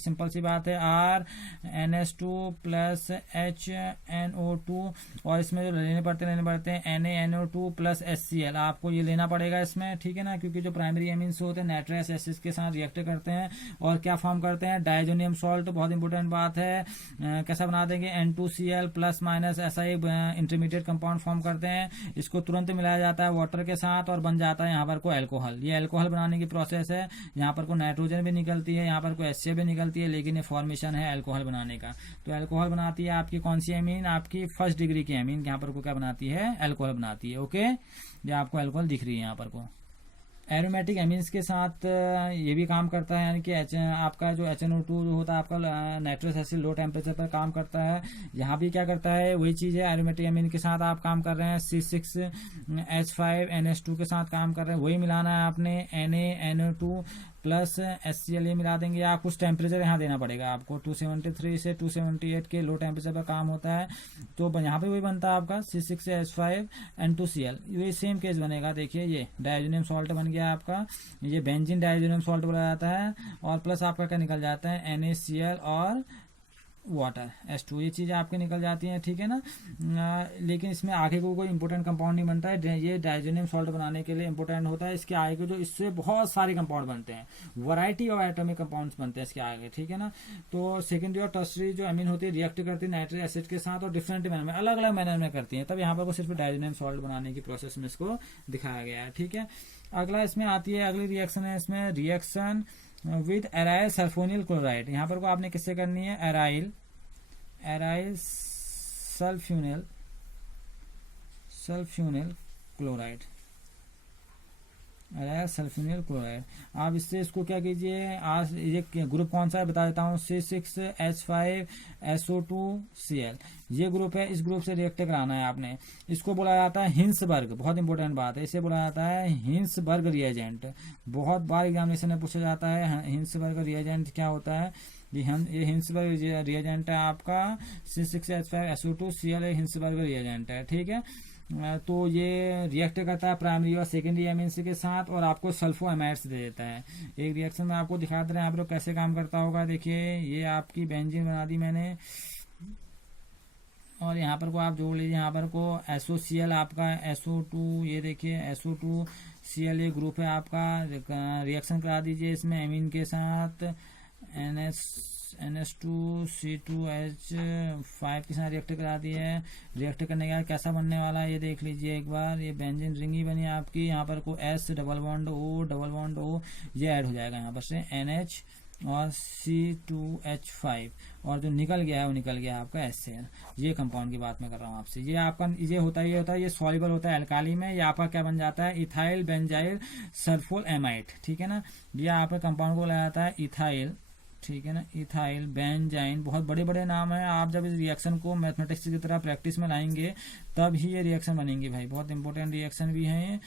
सिंपल सी बात है। RNH2 प्लस HNO2 और इसमें जो लेने पड़ते हैं NaNO2 प्लस HCl, आपको ये लेना पड़ेगा इसमें, ठीक है ना, क्योंकि जो प्राइमरी एमीन्स होते हैं नाइट्रस एसिड के साथ रिएक्ट करते हैं और क्या फॉर्म करते हैं, डायजोनियम सॉल्ट। बहुत इंपॉर्टेंट बात है, कैसा बना देंगे, N2Cl प्लस माइनस, ऐसा ही इंटरमीडिएट कंपाउंड फॉर्म करते हैं। इसको तुरंत मिलाया जाता है वाटर के साथ और बन जाता है यहाँ पर को अल्कोहल। ये अल्कोहल बनाने की प्रोसेस है, यहाँ पर को नाइट्रोजन भी निकलती है, यहाँ पर को HCl भी निकलती है, लेकिन ये फॉर्मेशन है अल्कोहल बनाने का। तो अल्कोहल बनाती है आपकी कौन सी एमीन, आपकी फर्स्ट डिग्री की एमीन यहाँ पर को क्या बनाती है, अल्कोहल बनाती है। ओके, ये आपको अल्कोहल दिख रही है यहाँ पर को। एरोमेटिक एमीन्स के साथ ये भी काम करता है, यानी कि आपका जो HNO2 जो होता है आपका नाइट्रस एसिड लो टेम्परेचर पर काम करता है। यहाँ भी क्या करता है, वही चीज़ है, एरोमेटिक एमीन के साथ आप काम कर रहे हैं, C6H5NH2 के साथ काम कर रहे हैं, वही मिलाना है आपने, NaNO2 प्लस HCl ये मिला देंगे। या कुछ टेम्परेचर यहाँ देना पड़ेगा आपको, 273 से 278 के लो टेम्परेचर पर काम होता है। तो यहाँ पे वही बनता है आपका C6H5N2Cl, वही सेम केस बनेगा। देखिए ये डायजोनियम सॉल्ट बन गया आपका, ये बेंजीन डायजोनियम सॉल्ट बोला जाता है, और प्लस आपका क्या निकल जाता है, NaCl और वाटर H2, ये चीज़ें आपके निकल जाती हैं, ठीक है ना। लेकिन इसमें आगे को कोई इंपॉर्टेंट कंपाउंड नहीं बनता है, ये डायजोनियम सॉल्ट बनाने के लिए इंपॉर्टेंट होता है। इसके आगे जो इससे बहुत सारे कंपाउंड बनते हैं, वैरायटी ऑफ एटॉमिक कंपाउंड्स बनते हैं इसके आगे, ठीक है ना। तो सेकेंडरी और टर्सरी जो एमीन होती है रिएक्ट करती है नाइट्रिक एसिड के साथ और डिफरेंट मैनर में, अलग अलग मैनर में करती है। तब यहाँ पर सिर्फ डायजोनियम सॉल्ट बनाने की प्रोसेस में इसको दिखाया गया है, ठीक है। अगला इसमें आती है, अगली रिएक्शन है इसमें reaction with aryl sulphonyl chloride. यहाँ पर को आपने किससे करनी है, एराइल सल्फ्यूनिल क्लोराइड, सल्फ्यूनिल क्लोराइड। आप इससे इसको क्या कीजिए, आज ये ग्रुप कौन सा है बता देता हूँ, C6H5SO2Cl ये ग्रुप है। इस ग्रुप से रिएक्ट कराना है आपने। इसको बोला जाता है हिंसबर्ग, बहुत इंपॉर्टेंट बात है, इसे बोला जाता है हिंसबर्ग रिएजेंट। बहुत बार एग्जामिनेशन में पूछा जाता है हिंसबर्ग रिएजेंट क्या होता है। ये हिंसबर्ग रिएजेंट है आपका, C6H5SO2Cl हिंसबर्ग रिएजेंट है, ठीक है। तो ये रिएक्ट करता है प्राइमरी और सेकेंडरी एमिन्स के साथ और आपको सल्फो एमाइड्स दे देता है। एक रिएक्शन में आपको दिखा दे रहे हैं आप लोग कैसे काम करता होगा। देखिए ये आपकी बेंजीन बना दी मैंने, और यहाँ पर को आप जोड़ लीजिए, यहाँ पर को SOCl आपका SO2, ये देखिए SO2Cl ये ग्रुप है आपका, रिएक्शन करा दीजिए इसमें एमीन के साथ, NH2C2H5 के साथ रिएक्ट करा दिए है। रिएक्ट करने के बाद कैसा बनने वाला है ये देख लीजिए एक बार। ये बेंजीन रिंग ही बनी आपकी, यहाँ पर को S डबल बॉन्ड O ये ऐड हो जाएगा यहाँ पर से NH और C2H5, और जो निकल गया है वो निकल गया आपका HCl। ये कंपाउंड की बात मैं कर रहा हूँ आपसे। ये आपका ये होता है ये सॉल्युबल होता है अल्काली में। ये आपका क्या बन जाता है, इथाइल बेंजाइल सल्फोल एमाइड, ठीक है ना। ये आपका कंपाउंड को बोला जाता है इथाइल, ठीक है ना, इथाइल बेंजाइन। बहुत बड़े बड़े नाम है। आप जब इस रिएक्शन को मैथमेटिक्स की तरह प्रैक्टिस में लाएंगे तब ही ये रिएक्शन बनेंगी भाई। बहुत इंपॉर्टेंट रिएक्शन भी है ये,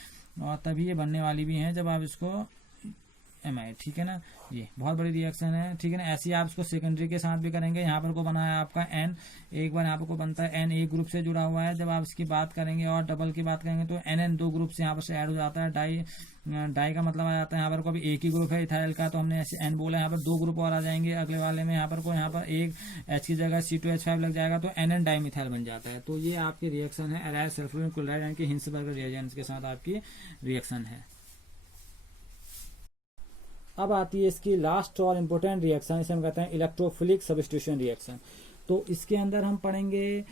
और तभी ये बनने वाली भी है जब आप इसको एमाइड, ठीक है ना। ये बहुत बड़ी रिएक्शन है, ठीक है ना। ऐसे ही आप इसको सेकेंडरी के साथ भी करेंगे। यहाँ पर को बना है आपका N, एक बार यहाँ पर को बनता है N, एक ग्रुप से जुड़ा हुआ है। जब आप इसकी बात करेंगे और डबल की बात करेंगे तो NN दो ग्रुप से यहाँ पर से ऐड हो जाता है। डाई का मतलब आ जाता है यहाँ पर को अभी एक ही ग्रुप है इथाइल का, तो हमने ऐसे N बोला, यहाँ पर दो ग्रुप और आ जाएंगे अगले वाले में। यहाँ पर एक H की जगह C2H5 लग जाएगा तो NN डाइमिथाइल बन जाता है। तो ये आपकी रिएक्शन है एराइल सल्फ्यूरिक क्लोराइड यानी कि हिंसबर्ग रिएजेंट्स के साथ आपकी रिएक्शन है। अब आती है इसकी लास्ट और इम्पोर्टेंट रिएक्शन, इसे हम कहते हैं इलेक्ट्रोफिलिक सब्स्टिट्यूशन रिएक्शन। तो इसके अंदर हम पढ़ेंगे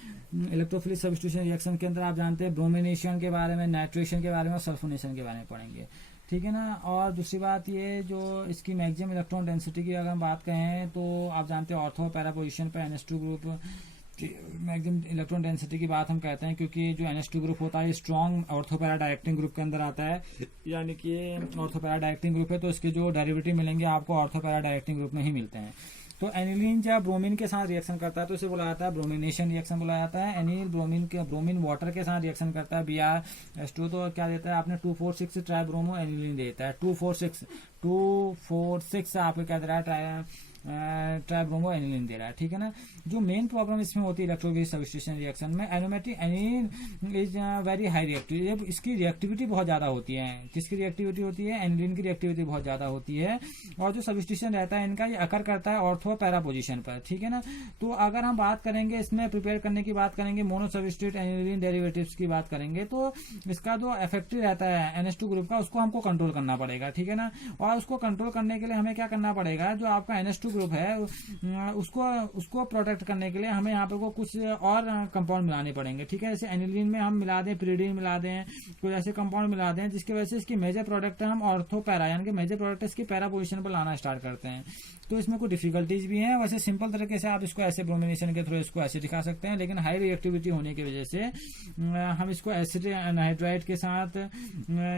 इलेक्ट्रोफिलिक सब्स्टिट्यूशन रिएक्शन के अंदर आप जानते हैं ब्रोमिनेशन के बारे में, नाइट्रेशन के बारे में और सल्फोनेशन के बारे में पढ़ेंगे, ठीक है ना। और दूसरी बात ये जो इसकी मैक्सिमम इलेक्ट्रॉन डेंसिटी की अगर हम बात करें तो आप जानते हैं ऑर्थो पैरा पोजिशन पर NH2 group maximum electron density की बात हम कहते हैं, क्योंकि जो NH2 ग्रुप होता है स्ट्रॉन्ग ऑर्थोपैरा डायरेक्टिंग ग्रुप के अंदर आता है, यानी कि ऑर्थोपैरा डायरेक्टिंग ग्रुप है तो इसके जो डेरिवेटिव मिलेंगे आपको ऑर्थोपैरा डायरेक्टिंग ग्रुप में ही मिलते हैं। तो एनिलीन जब ब्रोमीन के साथ रिएक्शन करता है तो इसे बोला जाता है ब्रोमिनेशन रिएक्शन बोला जाता है। एनिल ब्रोमीन वाटर के साथ रिएक्शन करता है Br2 तो क्या देता है आपने 2,4,6 ट्राइब्रोमो एनिलीन देता है। 2,4,6 आपको क्या दे रहा है ट्राइब्रोमो एनिलीन दे रहा है, ठीक है ना। जो मेन प्रॉब्लम इसमें होती है इलेक्ट्रोफिलिक सब्स्टिट्यूशन रिएक्शन में, aromatic aniline is very high reactive, इसकी रिएक्टिविटी बहुत ज्यादा होती है। किसकी रिएक्टिविटी होती है? एनिलीन की रिएक्टिविटी बहुत ज्यादा होती है। और जो सब्स्टिट्यूशन रहता है इनका, ये अकर करता है ऑर्थो पैरा पोजीशन पर, ठीक है ना। तो अगर हम बात करेंगे इसमें प्रिपेयर करने की बात करेंगे, मोनो सब्स्टिट्यूट एनिलीन डेरिवेटिव्स की बात करेंगे, तो इसका जो इफेक्टिव रहता है NH2 ग्रुप का, उसको हमको कंट्रोल करना पड़ेगा, ठीक है ना। और उसको कंट्रोल करने के लिए हमें क्या करना पड़ेगा, जो आपका NH2 ग्रुप है उसको प्रोटेक्ट करने के लिए हमें यहाँ पर कुछ और कंपाउंड मिलाने पड़ेंगे, ठीक है। जैसे एनिलीन में हम मिला दें, पिरिडीन मिला दें, कुछ ऐसे कंपाउंड मिला दें जिसकी वजह से इसकी मेजर प्रोडक्ट हम ऑर्थो पैरा यानी कि मेजर प्रोडक्ट इसकी पैरा पोजीशन पर लाना स्टार्ट करते हैं। तो इसमें कुछ डिफिकल्टीज भी हैं। वैसे सिंपल तरीके से आप इसको ऐसे ब्रोमिनेशन के थ्रू इसको ऐसे दिखा सकते हैं, लेकिन हाई रिएक्टिविटी होने की वजह से हम इसको एसिड एनहाइड्राइड के साथ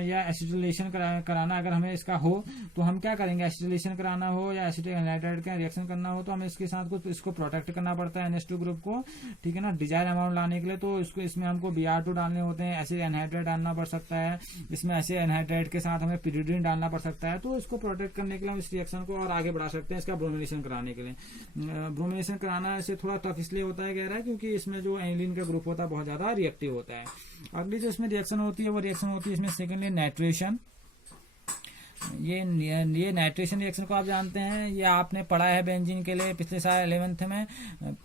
या एसिटिलेशन कराना अगर हमें इसका हो तो हम क्या करेंगे, एसिटिलेशन कराना हो या एसिड एनहाइड्राइड का रिएक्शन करना हो तो हमें इसके साथ कुछ इसको प्रोटेक्ट करना पड़ता है NH2 ग्रुप को, ठीक है ना। डिजायर अमाउंट लाने के लिए तो इसमें हमको Br2 डालने होते हैं, एसिड एनहाइड्राइड डालना पड़ सकता है, इसमें एसिड एनहाइड्राइड के साथ हमें पिरिडीन डालना पड़ सकता है। तो इसको प्रोटेक्ट करने के लिए हम इस रिएक्शन को और आगे बढ़ा सकते हैं इसका ब्रोमिनेशन कराने के लिए। ब्रोमिनेशन कराना ऐसे थोड़ा टफ इसलिए होता है, कह रहा है, क्योंकि इसमें जो एनिलीन का ग्रुप होता है बहुत ज्यादा रिएक्टिव होता है। अगली जो इसमें रिएक्शन होती है वो रिएक्शन होती है इसमें सेकेंडली नाइट्रेशन। ये नाइट्रेशन रिएक्शन को आप जानते हैं, ये आपने पढ़ा है बेंजीन के लिए पिछले साल 11th में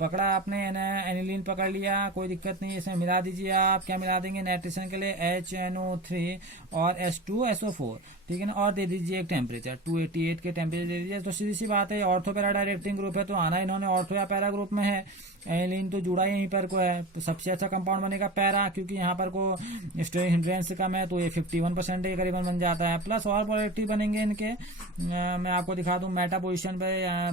पकड़ा आपने, एनिलीन पकड़ लिया, कोई दिक्कत नहीं, इसमें मिला दीजिए। आप क्या मिला देंगे नाइट्रेशन के लिए? HNO3 और H2SO4, ठीक है ना। और दे दीजिए एक टेम्परेचर 288 के टेम्परेचर दे दीजिए। तो सीधी सी बात है, ऑर्थो पैरा डायरेक्टिंग ग्रुप है तो आना इन्होंने ऑर्थो या पैरा ग्रुप में है। एनिलीन तो जुड़ा यहीं पर को है, तो सबसे अच्छा कंपाउंड बनेगा पैरा, क्योंकि यहाँ पर को स्टेरिक हिंड्रेंस कम है तो ये 51% के करीबन बन जाता है। प्लस और प्रोडक्टिव बनेंगे इनके, मैं आपको दिखा दूं, मेटा पोजिशन पे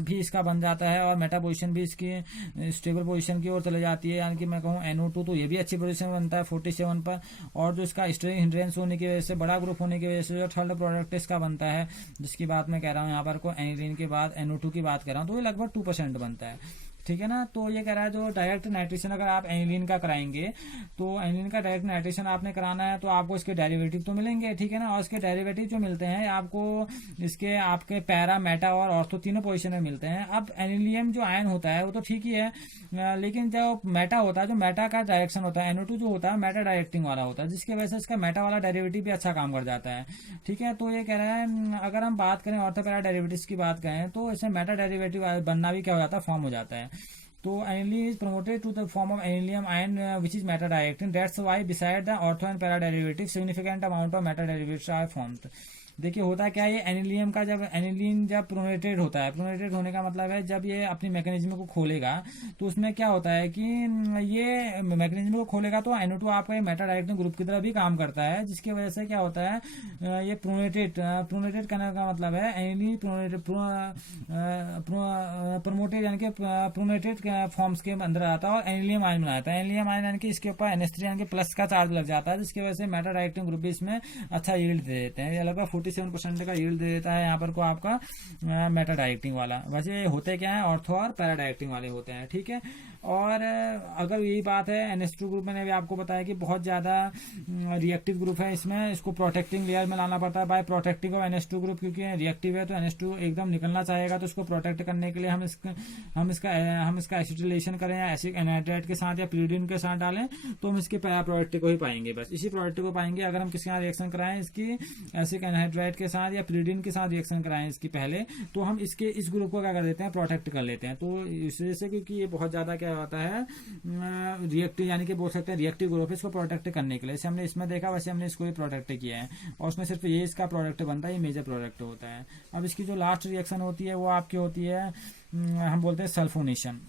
भी इसका बन जाता है और मेटा पोजिशन भी इसकी स्टेबल पोजिशन की ओर चले जाती है, यानी कि मैं कहूँ NO2 तो ये भी अच्छी पोजिशन बनता है 47 पर। और जो इसका स्टेरिक हिंड्रेंस होने की वजह से, बड़ा ग्रुप होने की वजह से जो थर्ड प्रोडक्ट इसका बनता है, जिसकी बात मैं कह रहा हूँ यहाँ पर को एनिलीन के बाद NO2 की बात कर रहा हूँ, तो ये लगभग 2% बनता है, ठीक है ना। तो ये कह रहा है जो डायरेक्ट नाइट्रेशन अगर आप एनिलीन का कराएंगे तो एनिलीन का डायरेक्ट नाइट्रेशन आपने कराना है तो आपको इसके डेरिवेटिव तो मिलेंगे, ठीक है ना। और इसके डेरिवेटिव जो मिलते हैं आपको इसके आपके पैरा, मेटा और ऑर्थो तीनों पोजीशन में मिलते हैं। अब एनिलियम जो आयन होता है वो तो ठीक ही है, लेकिन जो मेटा होता है, जो मेटा का डायरेक्शन होता है, NO2 जो होता है मेटा डायरेक्टिंग वाला होता है, जिसकी वजह से इसका मेटा वाला डेरिवेटिव भी अच्छा काम कर जाता है, ठीक है। तो ये कह रहा है अगर हम बात करें ऑर्थो पैरा डेरिवेटिव्स की बात करें तो इसमें मेटा डेरिवेटिव बनना भी क्या हो जाता है, फॉर्म हो जाता है। तो aniline is promoted to the form of anilium ion which is meta directing. That's why beside the ortho and para derivative significant amount of meta derivatives are formed. देखिए होता क्या है, ये एनिलियम का जब एनिलीन जब प्रोनेटेड होता है, प्रोनेटेड होने का मतलब है जब ये अपनी मैकेनिज्म को खोलेगा तो उसमें क्या होता है कि ये मैकेनिज्म को खोलेगा तो NO2 आपका ये मेटा डायरेक्टिंग ग्रुप की तरह भी काम करता है, जिसकी वजह से क्या होता है ये प्रोनेटेड करने का मतलब है एनिलीन प्रोमोटेड यानी कि प्रोनेटेड फॉर्म्स के अंदर आता है और एनिलियम आयन बनाता है। एनिलियम आयन यानी कि इसके ऊपर NH3 यानी कि प्लस का चार्ज लग जाता है, जिसकी वजह से मेटा डायरेक्टिंग ग्रुप भी इसमें अच्छा यील्ड दे देते हैं। ये लगभग 47% का यील्ड दे देता है यहाँ पर को आपका मेटा डायरेक्टिंग वाला। वैसे होते क्या है, ऑर्थो और पैरा डायरेक्टिंग वाले होते हैं, ठीक है। और अगर यही बात है NH2 ग्रुप मैंने भी आपको बताया कि बहुत ज्यादा रिएक्टिव ग्रुप है, इसमें इसको प्रोटेक्टिंग लेयर में लाना पड़ता है by protecting of NH2 group, क्योंकि रिएक्टिव है तो NH2 एकदम निकलना चाहेगा, तो इसको प्रोटेक्ट करने के लिए हम इसका एसिटिलेशन करें या एसिड एनहाइड्राइड के साथ या पिरिडीन के साथ डालें तो हम इसके पैरा प्रोडक्ट को ही पाएंगे, बस इसी प्रोडक्ट को पाएंगे। अगर हम किसी का रिएक्शन कराएं इसकी एसिड एनहाइड्राइड के साथ या पिरिडीन के साथ रिएक्शन कराएं इसकी पहले, तो हम इसके इस ग्रुप को क्या कर देते हैं, प्रोटेक्ट कर लेते हैं। तो इस वजह से क्योंकि ये बहुत ज्यादा क्या होता है रिएक्टिव यानी कि बोल सकते हैं रिएक्टिव ग्रुप है, इसको प्रोटेक्ट करने के लिए जैसे हमने इसमें देखा वैसे हमने इसको भी प्रोटेक्ट किया है और उसमें सिर्फ ये इसका प्रोडक्ट बनता है, ये मेजर प्रोडक्ट होता है। अब इसकी जो लास्ट रिएक्शन होती है वो आपकी होती है हम बोलते हैं सल्फोनेशन,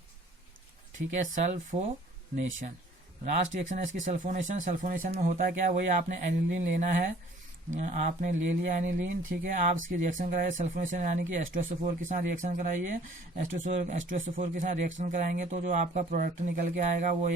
ठीक है, सल्फोनेशन लास्ट रिएक्शन है इसकी सल्फोनेशन। सल्फोनेशन में होता है क्या, वही आपने एनिलीन लेना है, आपने ले लिया एनिलीन, ठीक है, आप इसकी रिएक्शन कराइए सल्फोनेशन यानी कि H2SO4 के साथ रिएक्शन कराइए। H2SO4 के साथ रिएक्शन कराएंगे तो जो आपका प्रोडक्ट निकल के आएगा वो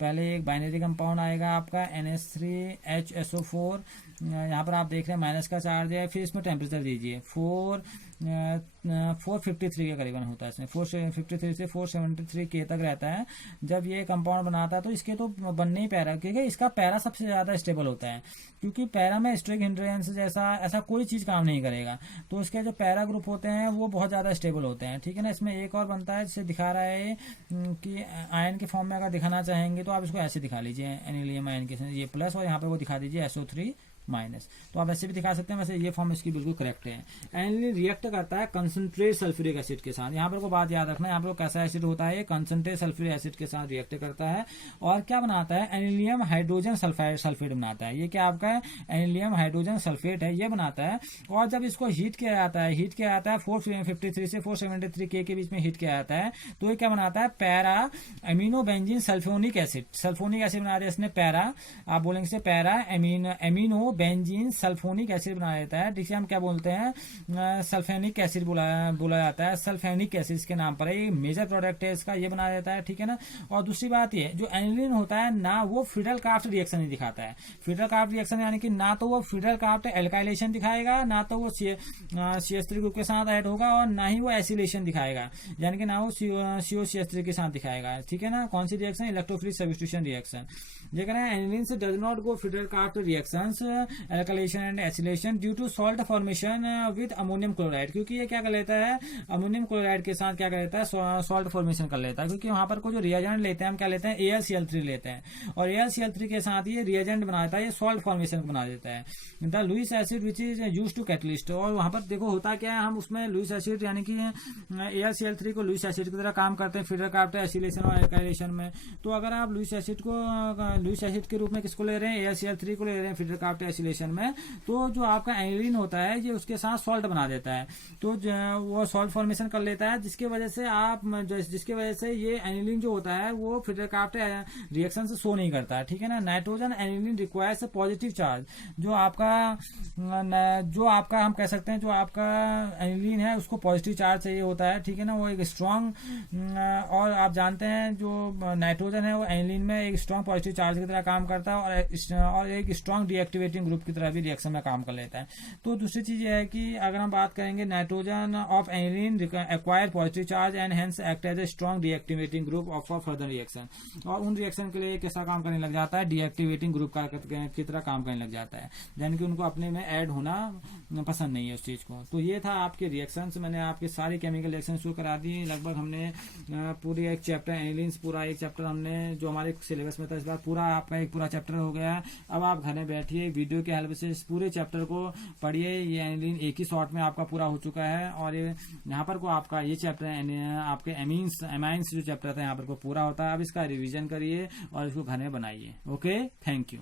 पहले एक बाइनरी कंपाउंड आएगा आपका NH3HSO4, यहाँ पर आप देख रहे हैं माइनस का चार्ज है, फिर इसमें टेम्परेचर दीजिए 453 के करीबन होता है, इसमें 453 से 473 के तक रहता है। जब ये कंपाउंड बनाता है तो इसके तो बनने ही पैरा, क्योंकि इसका पैरा सबसे ज्यादा स्टेबल होता है, क्योंकि पैरा में एलोस्ट्रिक हिंड्रेंस जैसा ऐसा कोई चीज काम नहीं करेगा। तो इसके जो पैरा ग्रुप होते हैं वो बहुत ज्यादा स्टेबल होते हैं, ठीक है ना। इसमें एक और बनता है जिसे दिखा रहा है कि आयन के फॉर्म में अगर दिखाना चाहेंगे तो आप इसको ऐसे दिखा लीजिए, एनिलियम आयन के ये प्लस और यहाँ पे वो दिखा दीजिए SO3 माइनस। तो आप ऐसे भी दिखा सकते हैं, वैसे ये फॉर्म इसकी बिल्कुल करेक्ट है। एनिलीन रिएक्ट करता है कंसंट्रेट सल्फ्यूरिक एसिड के साथ। यहाँ पर को बात याद रखना है, यहाँ पर कैसा एसिड होता है, कंसंट्रेट सल्फ्यूरिक एसिड के साथ रिएक्ट करता है और क्या बनाता है, एनिलियम हाइड्रोजन सल्फेट बनाता है। ये क्या आपका एनिलियम हाइड्रोजन सल्फेट है, ये बनाता है। और जब इसको हीट किया जाता है 453 से 473 के बीच में हीट किया जाता है, तो ये क्या बनाता है, para amino benzene sulphonic acid बना दिया इसने। पैरा आप बोलेंगे से para amino benzene sulphonic acid बना देता है, जिसे हम क्या बोलते हैं, सल्फेनिक एसिड बोला जाता है। सल्फेनिक एसिड इसके नाम पर है, ये मेजर प्रोडक्ट है इसका, ये बना देता है, ठीक है ना। और दूसरी बात ये, जो एनिलीन होता है ना वो फ्रीडल-क्राफ्ट रिएक्शन ही दिखाता है। फ्रीडल-क्राफ्ट रिएक्शन यानी कि ना तो वो फ्रीडल-क्राफ्ट एल्काइलेशन दिखाएगा, ना तो वो CH3 ग्रुप के साथ ऐड होगा, और ना ही वो एसिलेशन दिखाएगा, यानी कि ना वो COCH3 के साथ दिखाएगा, ठीक है ना। कौन सी रिएक्शन, इलेक्ट्रोफिलिक सब्स्टिट्यूशन रिएक्शन। ये कह रहे हैं एनिलीन से does not go Friedel Craft reactions alkylation and acylation due to salt formation with ammonium chloride, क्योंकि ये क्या कर लेता है, अमोनियम क्लोराइड के साथ क्या कर लेता है, सॉल्ट फॉर्मेशन कर लेता है। क्योंकि वहां पर को जो रिएजेंट लेते हैं हम क्या लेते हैं, AlCl3 लेते हैं, और AlCl3 के साथ ये रिएजेंट बना देता है, ये सॉल्ट फॉर्मेशन बना देता है। The Lewis acid which is used to catalyst, और वहां पर देखो होता क्या है, हम उसमें लुईस एसिड यानी कि AlCl3 को लुईस एसिड की तरह काम करते हैं फ्रीडल-क्राफ्ट एसिलेशन और एल्काइलेशन में। तो अगर आप लुईस एसिड के रूप में किसको ले रहे हैं, AlCl3 को ले रहे हैं फ्रीडल-क्राफ्ट एसिलेशन में, तो जो आपका एनिलीन होता है ये उसके साथ सॉल्ट बना देता है, तो वो सॉल्ट फॉर्मेशन कर लेता है, जिसकी वजह से ये एनिलीन जो होता है वो फ्रीडल-क्राफ्ट रिएक्शन से शो नहीं करता है, ठीक है ना। Nitrogen aniline requires positive charge, जो आपका हम कह सकते हैं जो आपका एनिलीन है उसको पॉजिटिव चार्ज चाहिए होता है, ठीक है ना। वो एक स्ट्रॉन्ग, और आप जानते हैं जो नाइट्रोजन है वो एनिलीन में एक स्ट्रॉन्ग पॉजिटिव चार्ज की तरह काम करता है, और एक स्ट्रॉन्ग डीएक्टिवेटिंग ग्रुप की तरह भी रिएक्शन में काम कर लेता है। तो दूसरी चीज ये है कि अगर हम बात करेंगे nitrogen of aniline acquire positive charge and hence act as a strong deactivating group of further reaction, और उन रिएक्शन के लिए कैसा काम करने लग जाता है, डीएक्टिवेटिंग ग्रुप की तरह काम करने लग जाता है, यानी कि उनको अपने में ऐड होना पसंद नहीं है उस चीज को। तो ये था आपके रिएक्शंस, मैंने आपके सारे केमिकल रिएक्शन शुरू करा दिए। लगभग हमने पूरी एक चैप्टर एनिलीन्स, पूरा एक चैप्टर हमने जो हमारे सिलेबस में था इस बार पूरा आपका एक पूरा चैप्टर हो गया। अब आप घर में बैठिए, वीडियो की हेल्प से इस पूरे चैप्टर को पढ़िए। ये एनिलीन एक ही शॉट में आपका पूरा हो चुका है, और यहाँ पर को आपका ये चैप्टर आपके एमाइंस जो चैप्टर था यहाँ पर को पूरा होता है। अब इसका रिवीजन करिए और इसको घर में बनाइए। Okay, thank you.